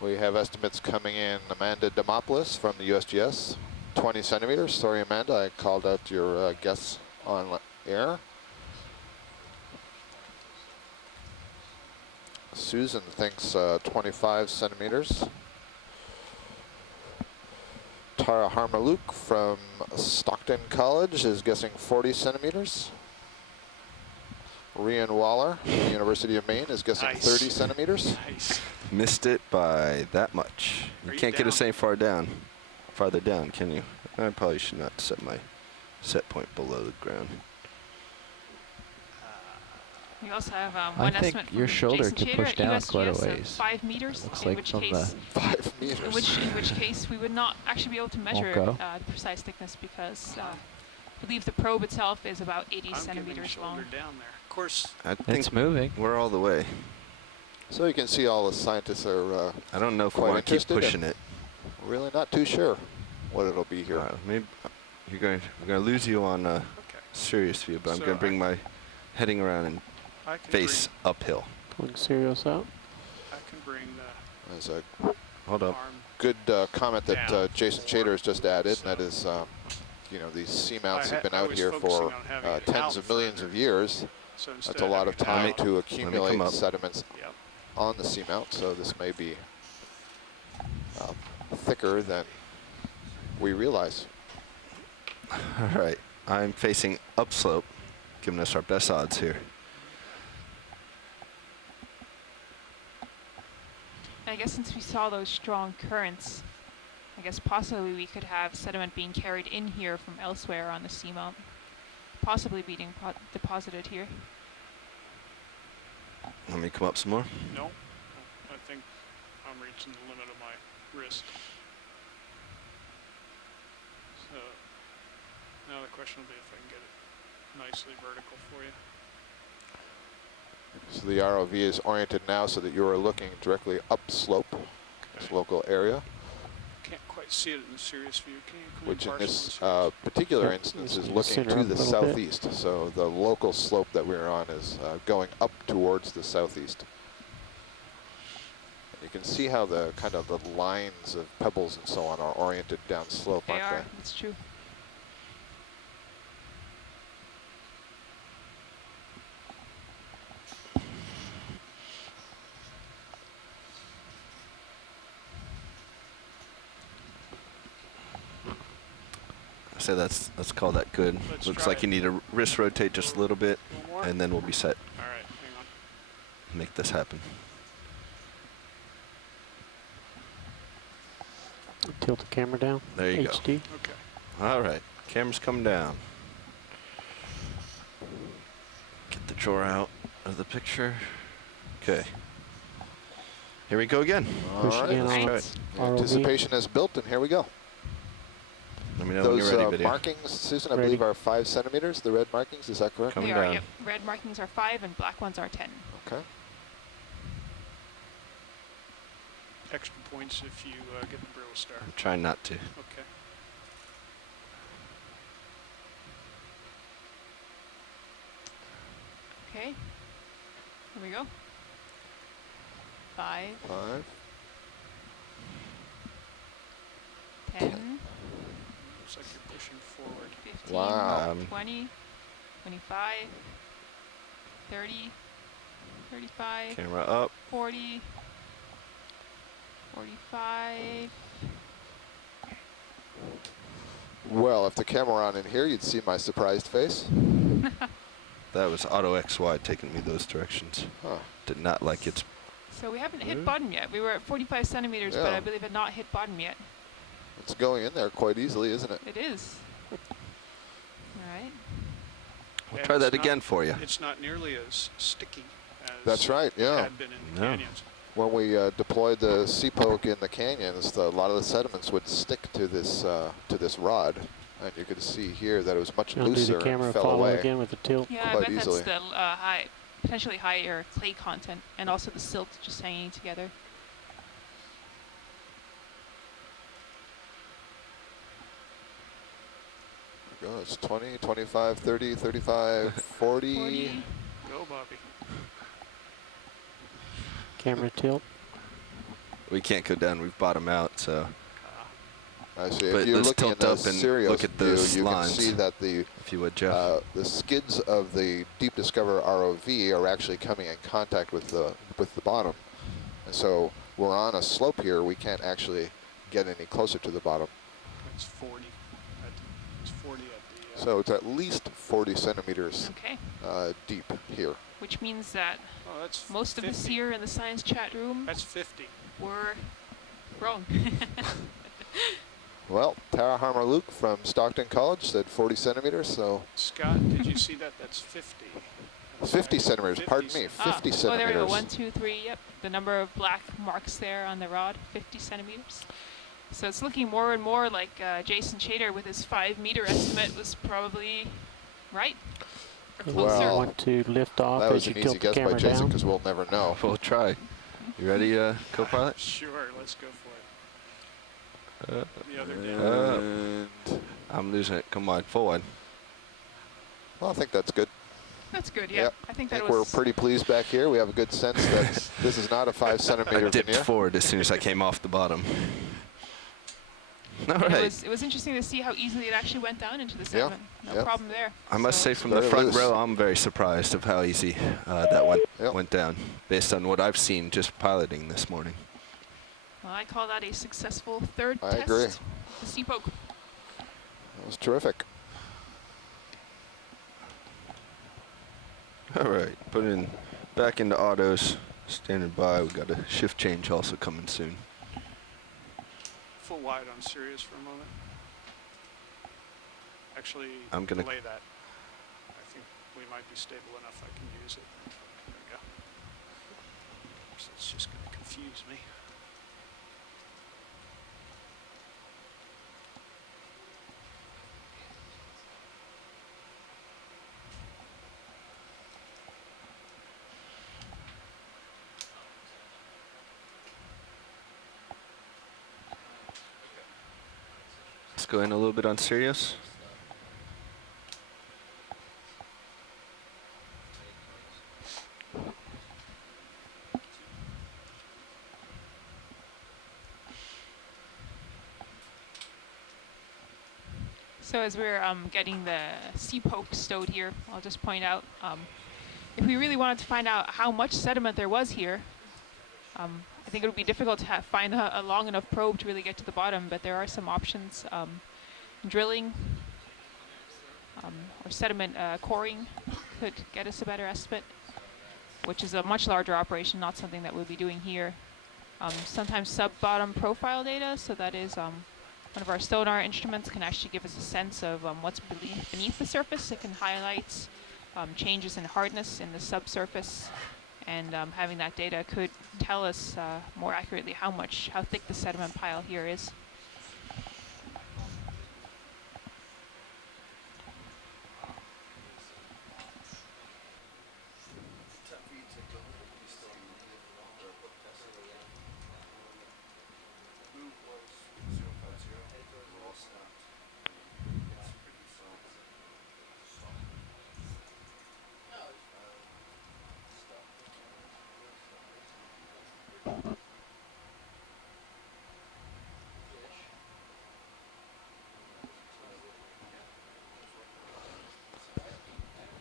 We have estimates coming in. Amanda Demopoulos from the USGS, 20 centimeters. Sorry, Amanda, I called out your guess on air. Susan thinks 25 centimeters. Tara Harmaluk from Stockton College is guessing 40 centimeters. Rian Waller from the University of Maine is guessing Nice. 30 centimeters. Nice. Missed it by that much. Are You you can't get us down? any farther down, can you? I probably should not set my set point below the ground. We also have I one think estimate from your shoulder Jason could Chater push at down USGS quite a of ways. 5 meters. Looks in like which from case, 5 meters. in which case we would not actually be able to measure go. the precise thickness because I believe the probe itself is about 80 I'm giving centimeters shoulder long. down there. Of course, I think It's moving. we're all the way. So you can see all the scientists are I don't know if we Quite want to keep interested in- pushing it. really not too sure what it'll be here. Maybe we're going to lose you on okay. serious view, but I'm So going to bring my heading around and I can face uphill. Pulling Sirius out. I can bring the There's a Hold up. arm. good comment that Down. Jason Chater has just added, So- and that is, you know, these seamounts have been I out was here focusing for on having it tens out of millions further. of years. So instead That's a lot of having it time out, to accumulate up. sediments Yep. on the seamount, so this may be thicker than we realize. All right. I'm facing upslope, giving us our best odds here. I guess since we saw those strong currents, I guess possibly we could have sediment being carried in here from elsewhere on the seamount, possibly being deposited here. Let me come up some more. No, I think I'm reaching the limit of my wrist. So now the question will be if I can get it nicely vertical for you. So the ROV is oriented now so that you are looking directly upslope, this local area, Can't quite see it in the serious view. Can you? Can we which in parcel this serious? particular Yep, instance just is need to looking center to up the a little bit. southeast. So the local slope that we're on is going up towards the southeast. And you can see how the kind of the lines of pebbles and so on are oriented down slope, They aren't are, they? it's true. I say let's call that good. Let's Looks try like it. you need to wrist rotate just a little bit, One more? and then we'll be set. All right, hang on. Make this happen. Tilt the camera down. There you go. HD. Okay. All right, camera's coming down. Get the drawer out of the picture. Okay. Here we go again. All Pushing right, in let's on try Right. it. ROV. Anticipation is built, and here we go. Let me know when Those you're ready, video. markings, Susan, I Ready. believe are 5 centimeters, the red markings, is that correct? Coming They are, down. yep. Red markings are 5 and black ones are 10. Okay. Extra points if you get the Brittle Star. I'm trying not to. Okay. Okay. Here we go. 5, 5. 10, Looks like you're pushing forward. 15, Wow. 20, 25, 30, 35, Camera up. 40, 45. Well, if the camera were on in here, you'd see my surprised face. That was Auto XY taking me those directions. Huh. Did not like its. So we haven't hit bottom yet. We were at 45 centimeters, but I believe had not hit bottom yet. It's going in there quite easily, isn't it? It is. All right. We'll try that again for you. It's not nearly as sticky as That's right, yeah. it had been in the canyons. When we deployed the sea poke in the canyons, a lot of the sediments would stick to this rod, and you could see here that it was much looser and fell away. Again with the tilt. Yeah, quite I bet easily. that's the potentially higher clay content, and also the silt just hanging together. Go, it's 20, 25, 30, 35, 40. 40. Go, Bobby. Camera tilt. We can't go down. We've bottomed out, so. I see. But If you're let's looking tilt at the up and Sirius look at those view, you lines. can see that the If you would, Jeff. the skids of the Deep Discover ROV are actually coming in contact with the bottom, and so we're on a slope here. We can't actually get any closer to the bottom. It's 40. It's 40 at the. So it's at least 40 centimeters Okay. deep here. Which means that Oh, that's most of us 50. here in the science chat room That's 50. were wrong. Well, Tara Harmer-Luke from Stockton College said 40 centimeters, so Scott, did you see that? That's 50. 50 centimeters, 50 pardon me, 50 Oh, centimeters. there we go. 1, 2, 3. Yep. The number of black marks there on the rod, 50 centimeters. So it's looking more and more like Jason Chater with his 5-meter estimate was probably right. Or closer. Wow. Want to lift off That was as you an easy tilt the guess by camera Jason down. because we'll never know. We'll try. You ready, co-pilot? Sure, let's go for it. The other And, I'm losing it. Come on, forward. well, I think that's good. That's good, yeah. Yep. I think I that think we're was pretty pleased back here. We have a good sense that this is not a 5 I centimeter dipped veneer. forward as soon as I came off the bottom. All and right. it was interesting to see how easily it actually went down into the sediment. No yeah. problem there. I must So say, from the Very front loose. row, I'm very surprised of how easy that Yep. went down, based on what I've seen just piloting this morning. well, I call that a successful third I test. agree. of The sea poke. That was terrific. All right, put in back into autos, standing by. We got a shift change also coming soon. full wide on Sirius for a moment. Actually, I'm gonna- delay that. I think we might be stable enough I can use it. There we go. So it's just going to confuse me. Let's go in a little bit on Sirius. So as we're getting the sea poke stowed here, I'll just point out, if we really wanted to find out how much sediment there was here, I think it would be difficult to find a long enough probe to really get to the bottom, but there are some options. Drilling or sediment coring could get us a better estimate, which is a much larger operation, not something that we'll be doing here. Sometimes sub-bottom profile data, so that is one of our sonar instruments can actually give us a sense of what's beneath the surface. It can highlight changes in hardness in the subsurface, and having that data could tell us more accurately how thick the sediment pile here is.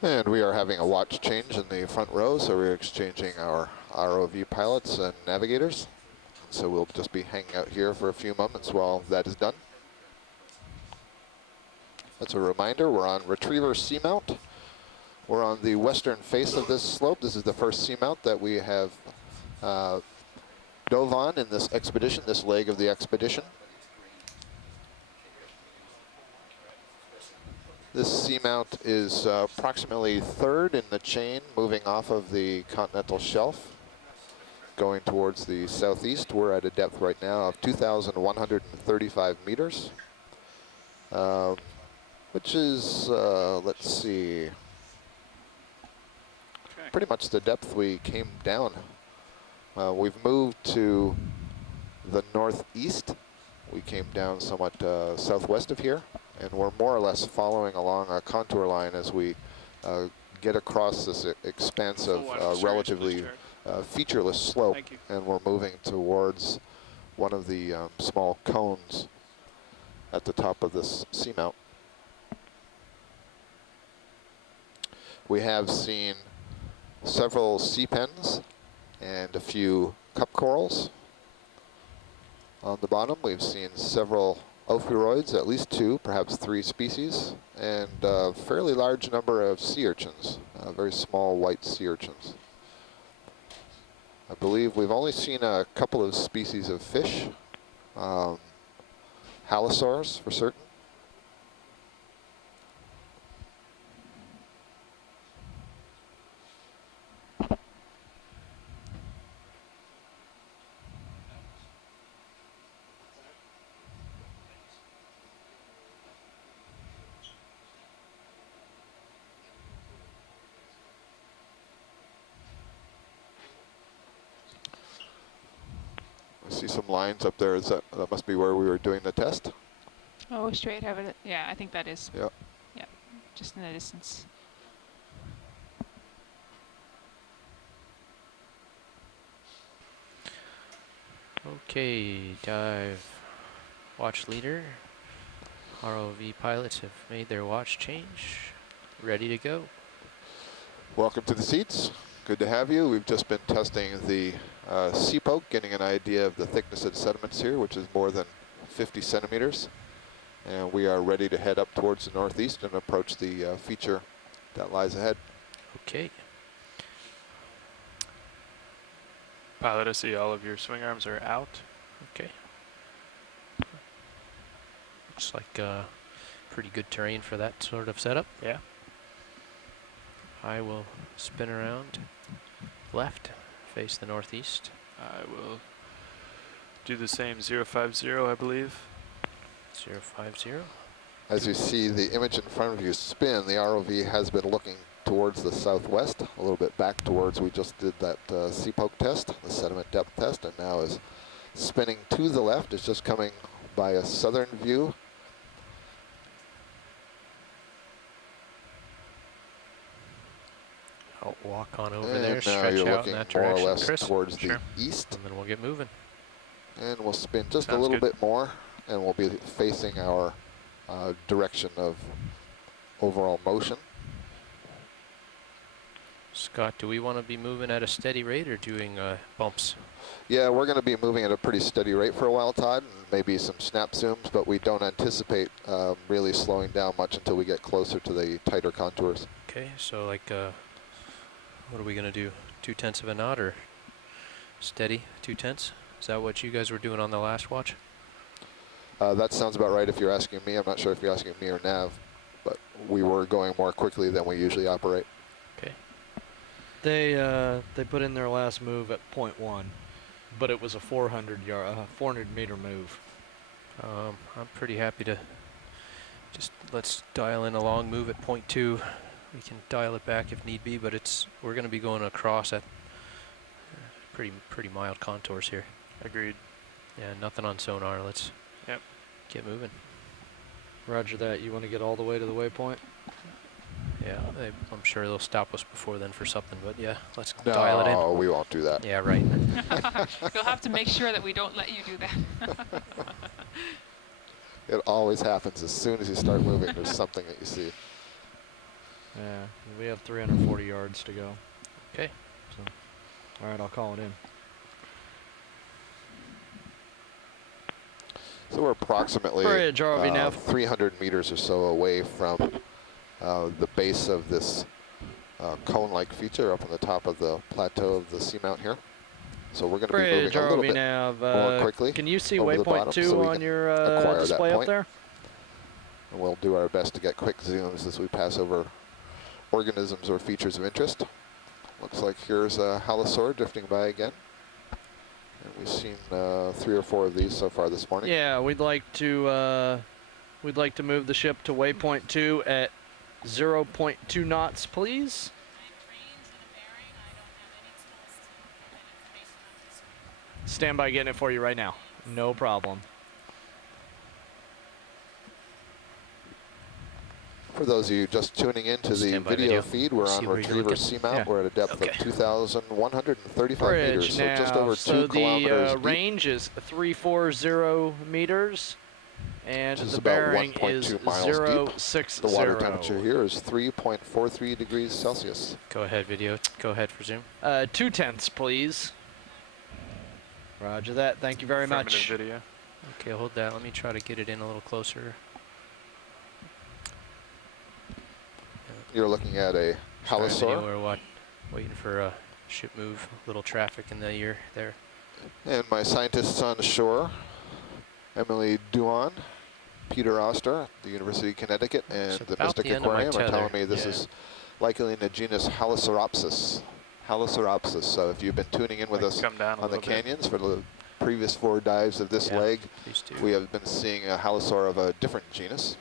And we are having a watch change in the front row, so we're exchanging our ROV pilots and navigators. So we'll just be hanging out here for a few moments while that is done. That's a reminder, we're on Retriever Seamount We're on the western face of this slope. This is the first seamount that we have dove on in this expedition, this leg of the expedition. This seamount is approximately third in the chain, moving off of the continental shelf, going towards the southeast. We're at a depth right now of 2,135 meters, which is, let's see, pretty much the depth we came down. We've moved to the northeast. We came down somewhat southwest of here, and we're more or less following along a contour line as we get across this expanse of relatively featureless slope, and we're moving towards one of the small cones at the top of this seamount. We have seen several sea pens and a few cup corals. On the bottom, we've seen several ophiuroids, at least 2, perhaps 3 species, and a fairly large number of sea urchins, very small white sea urchins. I believe we've only seen a couple of species of fish, halosaurs for certain. I see some lines up there. Is that must be where we were doing the test? Oh, straight over it. Yeah, I think that is. Yep. Yeah, just in the distance. Okay, dive watch leader. ROV pilots have made their watch change. Ready to go. Welcome to the seats. Good to have you. We've just been testing the sea poke, getting an idea of the thickness of the sediments here, which is more than 50 centimeters. And we are ready to head up towards the northeast and approach the feature that lies ahead. Okay. Pilot, I see all of your swing arms are out. Okay. Looks like pretty good terrain for that sort of setup. Yeah. I will spin around left, face the northeast. I will do the same. 050, I believe. 050. As you see the image in front of you spin, the ROV has been looking towards the southwest, a little bit back towards, we just did that sea poke test, the sediment depth test, and now is spinning to the left. It's just coming by a southern view. I'll walk on over And there, now stretch you're out looking in that more or direction, less Chris. towards Sure. the east. And then we'll get moving. And we'll spin just a Sounds little good. bit more, and we'll be facing our direction of overall motion. Scott, do we want to be moving at a steady rate or doing bumps? Yeah, we're going to be moving at a pretty steady rate for a while, Todd, and maybe some snap zooms, but we don't anticipate really slowing down much until we get closer to the tighter contours. Okay, so like, what are we going to do? 0.2 of a knot or steady 0.2? Is that what you guys were doing on the last watch? That sounds about right if you're asking me. I'm not sure if you're asking me or Nav, but we were going more quickly than we usually operate. Okay. They put in their last move at 0.1, but it was a 400 meter move. I'm pretty happy to just let's dial in a long move at 0.2. We can dial it back if need be, but we're going to be going across at pretty mild contours here. Agreed. Yeah, nothing on sonar. Let's get moving. Roger that. You want to get all the way to the waypoint? Yeah, I'm sure they'll stop us before then for something, but yeah, let's dial it in. No, we won't do that. Yeah, right. You'll have to make sure that we don't let you do that. It always happens as soon as you start moving. There's something that you see. Yeah, we have 340 yards to go. Okay. So, all right, I'll call it in. So we're approximately Bridge, ROV nav. 300 meters or so away from the base of this cone-like feature up on the top of the plateau of the seamount here. So we're going to be moving a little bit more quickly. Can you see over the waypoint bottom 2 so we on can your acquire display that up point. there? And we'll do our best to get quick zooms as we pass over organisms or features of interest. Looks like here's a halosaur drifting by again. And we've seen 3 or 4 of these so far this morning. Yeah, we'd like to move the ship to waypoint 2 at 0.2 knots, please. Stand by getting it for you right now. No problem. For those of you just tuning into the video feed, we're on Retriever Seamount. Yeah. We're at a depth of 2,135 meters, so now. just over 2 so kilometers the deep. range is 340 meters, and Which is the about bearing 1.2 is miles deep. 060. The water temperature here is 3.43 degrees Celsius. Go ahead, video. Go ahead for zoom. 2/10, please. Roger that. Thank you very much. Video. Okay, hold that. Let me try to get it in a little closer. You're looking at a halosaur. We're waiting for a ship move. Little traffic in the ear there. And my scientists on shore, Emily Duan, Peter Oster at the University of Connecticut, and It's the about Mystic the end of my Aquarium are telling tether. me this is likely in the genus Halosauropsis. Halosauropsis. So if you've been tuning in with us Come down a on the little bit. canyons for the previous 4 dives of this Yeah, leg, please do. we have been seeing a halosaur of a different genus.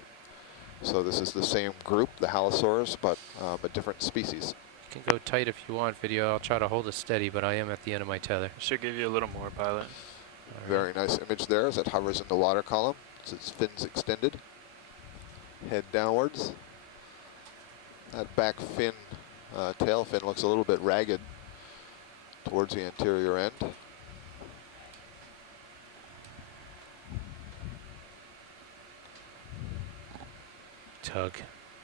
So this is the same group, the halosaurs, but a different species. You can go tight if you want, video. I'll try to hold it steady, but I am at the end of my tether. Should give you a little more, pilot. Very nice image there as it hovers in the water column. It's its fins extended, head downwards. That back fin, tail fin looks a little bit ragged towards the anterior end. Tug.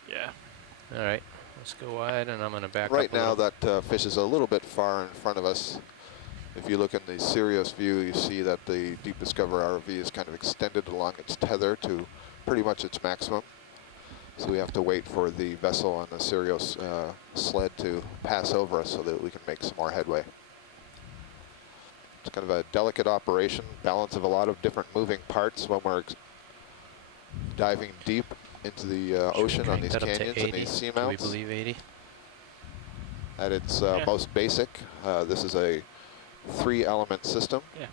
Yeah. All right, let's go wide, and I'm going to back Right up a now little. that fish is a little bit far in front of us. If you look in the Sirius view, you see that the Deep Discover ROV is kind of extended along its tether to pretty much its maximum. So we have to wait for the vessel on the Sirius sled to pass over us so that we can make some more headway. It's kind of a delicate operation, balance of a lot of different moving parts when we're diving deep into the ocean on these canyons and these seamounts. Do we believe 80? At its most basic, this is a 3-element system. Yeah.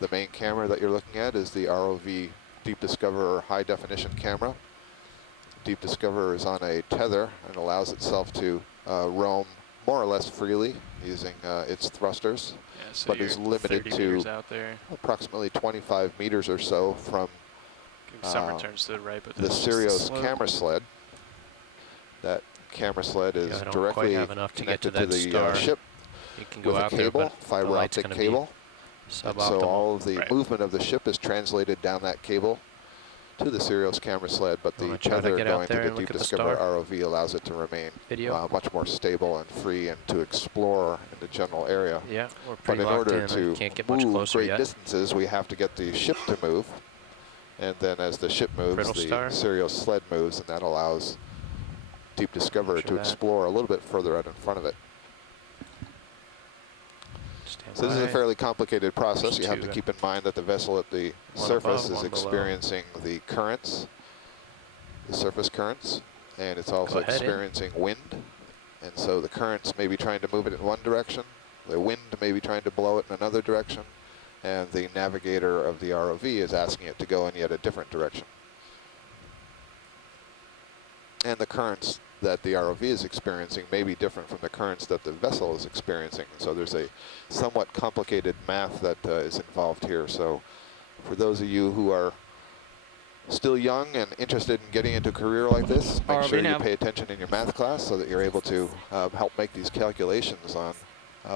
The main camera that you're looking at is the ROV Deep Discoverer high definition camera. Deep Discoverer is on a tether and allows itself to roam more or less freely using its thrusters, Yeah, so but you're is limited 30 to meters out there. approximately 25 meters or so from Some returns to the right, but the this is just Sirius slope. camera sled. That camera sled is I don't directly quite have enough to get to connected to that the star. ship You can go with a out cable, there, but the fiber light's optic gonna be cable. And so suboptimal. all of the Right. movement of the ship is translated down that cable to the Sirius camera sled, but the Wanna try to tether get out going to there the and look Deep at the Discover star? ROV allows it to remain Video? much more stable and free and to explore in the general area. Yeah, we're But pretty in locked order in. to I can't get much move closer great yet. distances, we have to get the ship to move. And then as the ship moves, Brittle the Star? Sirius sled moves, and that allows Deep Discoverer Sure to that. explore a little bit further out in front of it. Stand So this is a by. fairly complicated process. There's You have two to then. keep in mind that the vessel at the One surface above, is one below. experiencing the currents, the surface currents, and it's also Go ahead in. experiencing wind. And so the currents may be trying to move it in one direction, the wind may be trying to blow it in another direction, and the navigator of the ROV is asking it to go in yet a different direction. And the currents that the ROV is experiencing may be different from the currents that the vessel is experiencing. So there's a somewhat complicated math that is involved here. So for those of you who are still young and interested in getting into a career like this, make ROV sure you nav. pay attention in your math class so that you're able to help make these calculations on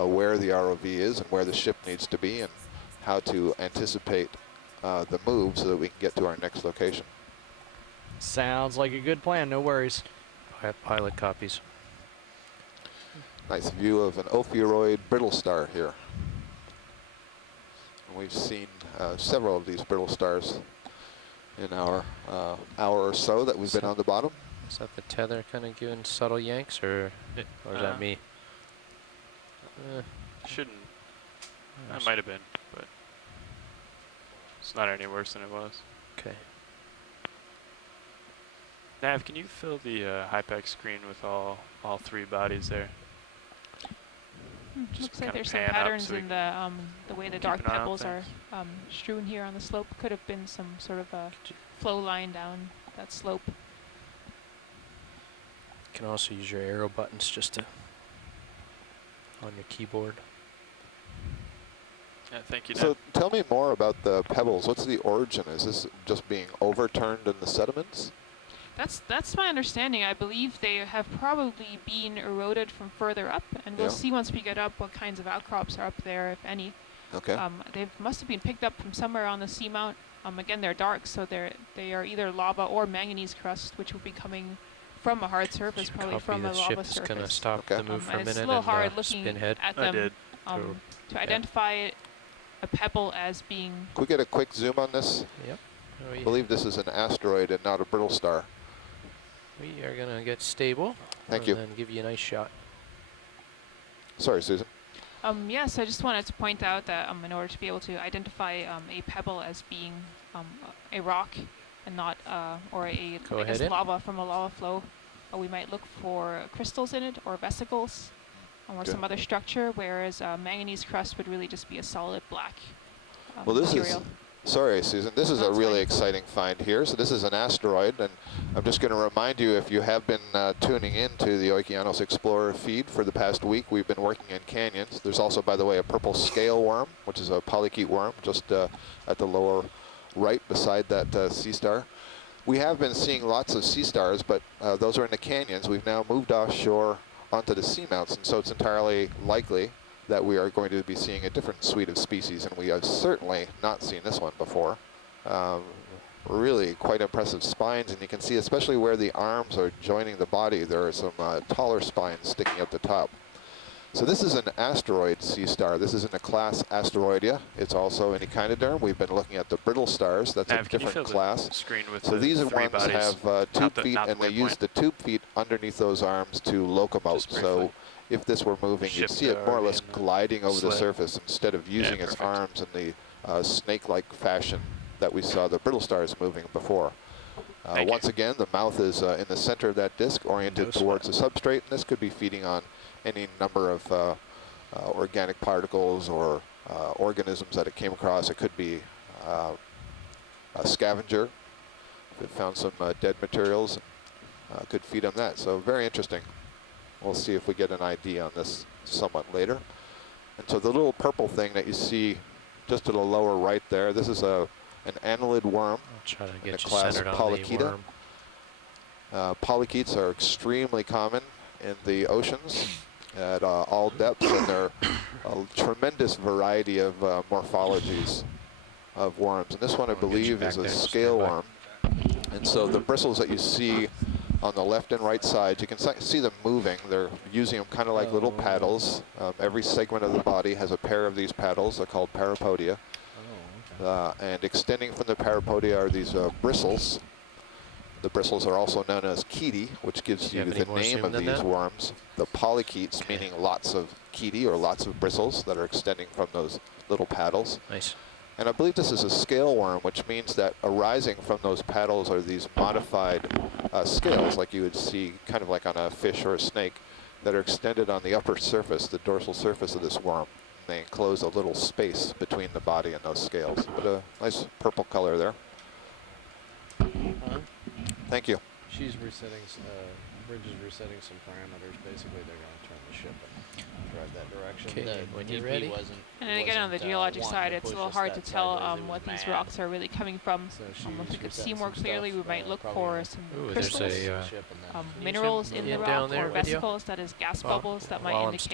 where the ROV is and where the ship needs to be and how to anticipate the move so that we can get to our next location. Sounds like a good plan. No worries. Pilot copies. Nice view of an ophiuroid brittle star here. And we've seen several of these brittle stars in our hour or so that we've been on the bottom. Is that the tether kind of giving subtle yanks, or is that me? Shouldn't. That might have been, but it's not any worse than it was. Okay. Nav, can you fill the HyPAC screen with all three bodies there? Just Looks like there's some pan up patterns so we in can the way the keep dark an eye on pebbles are things. strewn here on the slope. Could have been some sort of a flow line down that slope. You can also use your arrow buttons just to on your keyboard. Yeah, thank you, So Nav. tell me more about the pebbles. What's the origin? Is this just being overturned in the sediments? That's my understanding. I believe they have probably been eroded from further up, and we'll Yeah. see once we get up what kinds of outcrops are up there, if any. Okay. They must have been picked up from somewhere on the seamount. Again, they're dark, so they are either lava or manganese crust, which will be coming from a hard surface, probably Copy from a the lava ship's surface. gonna stop Okay. the move for a And minute it's a little hard and looking spin head. at I them did. to identify a pebble as being. Could we get a quick zoom on this? Yep. I believe this is an asteroid and not a brittle star. We are gonna get stable. Thank and you. then give you a nice shot. Sorry, Susan. Yes, I just wanted to point out that in order to be able to identify a pebble as being a rock and not or I guess lava from a lava flow, we might look for crystals in it or vesicles or Okay. some other structure, whereas manganese crust would really just be a solid black Well, this material. Sorry, Susan. This is a That's really fine. exciting find here. So this is an asteroid, and I'm just going to remind you, if you have been tuning into the Okeanos Explorer feed for the past week, we've been working in canyons. There's also, by the way, a purple scale worm, which is a polychaete worm, just at the lower right beside that sea star. We have been seeing lots of sea stars, but those are in the canyons. We've now moved offshore onto the seamounts, and so it's entirely likely that we are going to be seeing a different suite of species, and we have certainly not seen this one before. Really quite impressive spines, and you can see especially where the arms are joining the body, there are some taller spines sticking up the top. So this is an asteroid sea star. This is in the class Asteroidea. It's also an echinoderm. We've been looking at the Brittle Stars. That's Nav, a can you different fill class. the screen with So the these three ones bodies? have tube feet, not the and they use waypoint. the tube feet underneath those arms to locomote. Just So briefly. if this were moving, you'd Ships see it are more or already less in the gliding over the sled. surface instead of using its perfect. arms in the snake-like fashion that we saw the Brittle Stars moving before. Thank you. Once again, the mouth is in the center of that disc, oriented No towards the substrate, and this could be feeding on any number of organic particles or organisms that it came across. It could be a scavenger. If it found some dead materials, could feed on that. So very interesting. We'll see if we get an ID on this somewhat later. And so the little purple thing that you see just to the lower right there, this is an Annelid worm. I'll try to the get you class centered on the Polychaeta. worm. Polychaetes are extremely common in the oceans at all depths, and there are a tremendous variety of morphologies of worms. And this one, I I'll get you believe, back is a there. scale Stand by. worm. And so the bristles that you see on the left and right sides, you can see them moving. They're using them kind of like little paddles. Every segment of the body has a pair of these paddles. They're called parapodia. And extending from the parapodia are these bristles. The bristles are also known as chaetae, which gives Do you you have any the more name zoom of than these that? worms. The polychaetes, Okay. meaning lots of chaetae or lots of bristles that are extending from those little paddles. Nice. And I believe this is a scale worm, which means that arising from those paddles are these modified scales, like you would see kind of like on a fish or a snake, that are extended on the upper surface, the dorsal surface of this worm. And they enclose a little space between the body and those scales. But a nice purple color there. Thank you. She's resetting, Bridge is resetting some parameters. Basically, they're going to turn the ship and drive that direction. Okay, when you're ready. And then again, on the geologic side, it's a little hard to tell what these rocks are really coming from. So If we could resetting see more some clearly, we stuff, might look probably for gonna some Ooh, there's crystals, a ship and then minerals in me the down rock, there or with you? vesicles, that is gas Well, bubbles that while might I'm indicate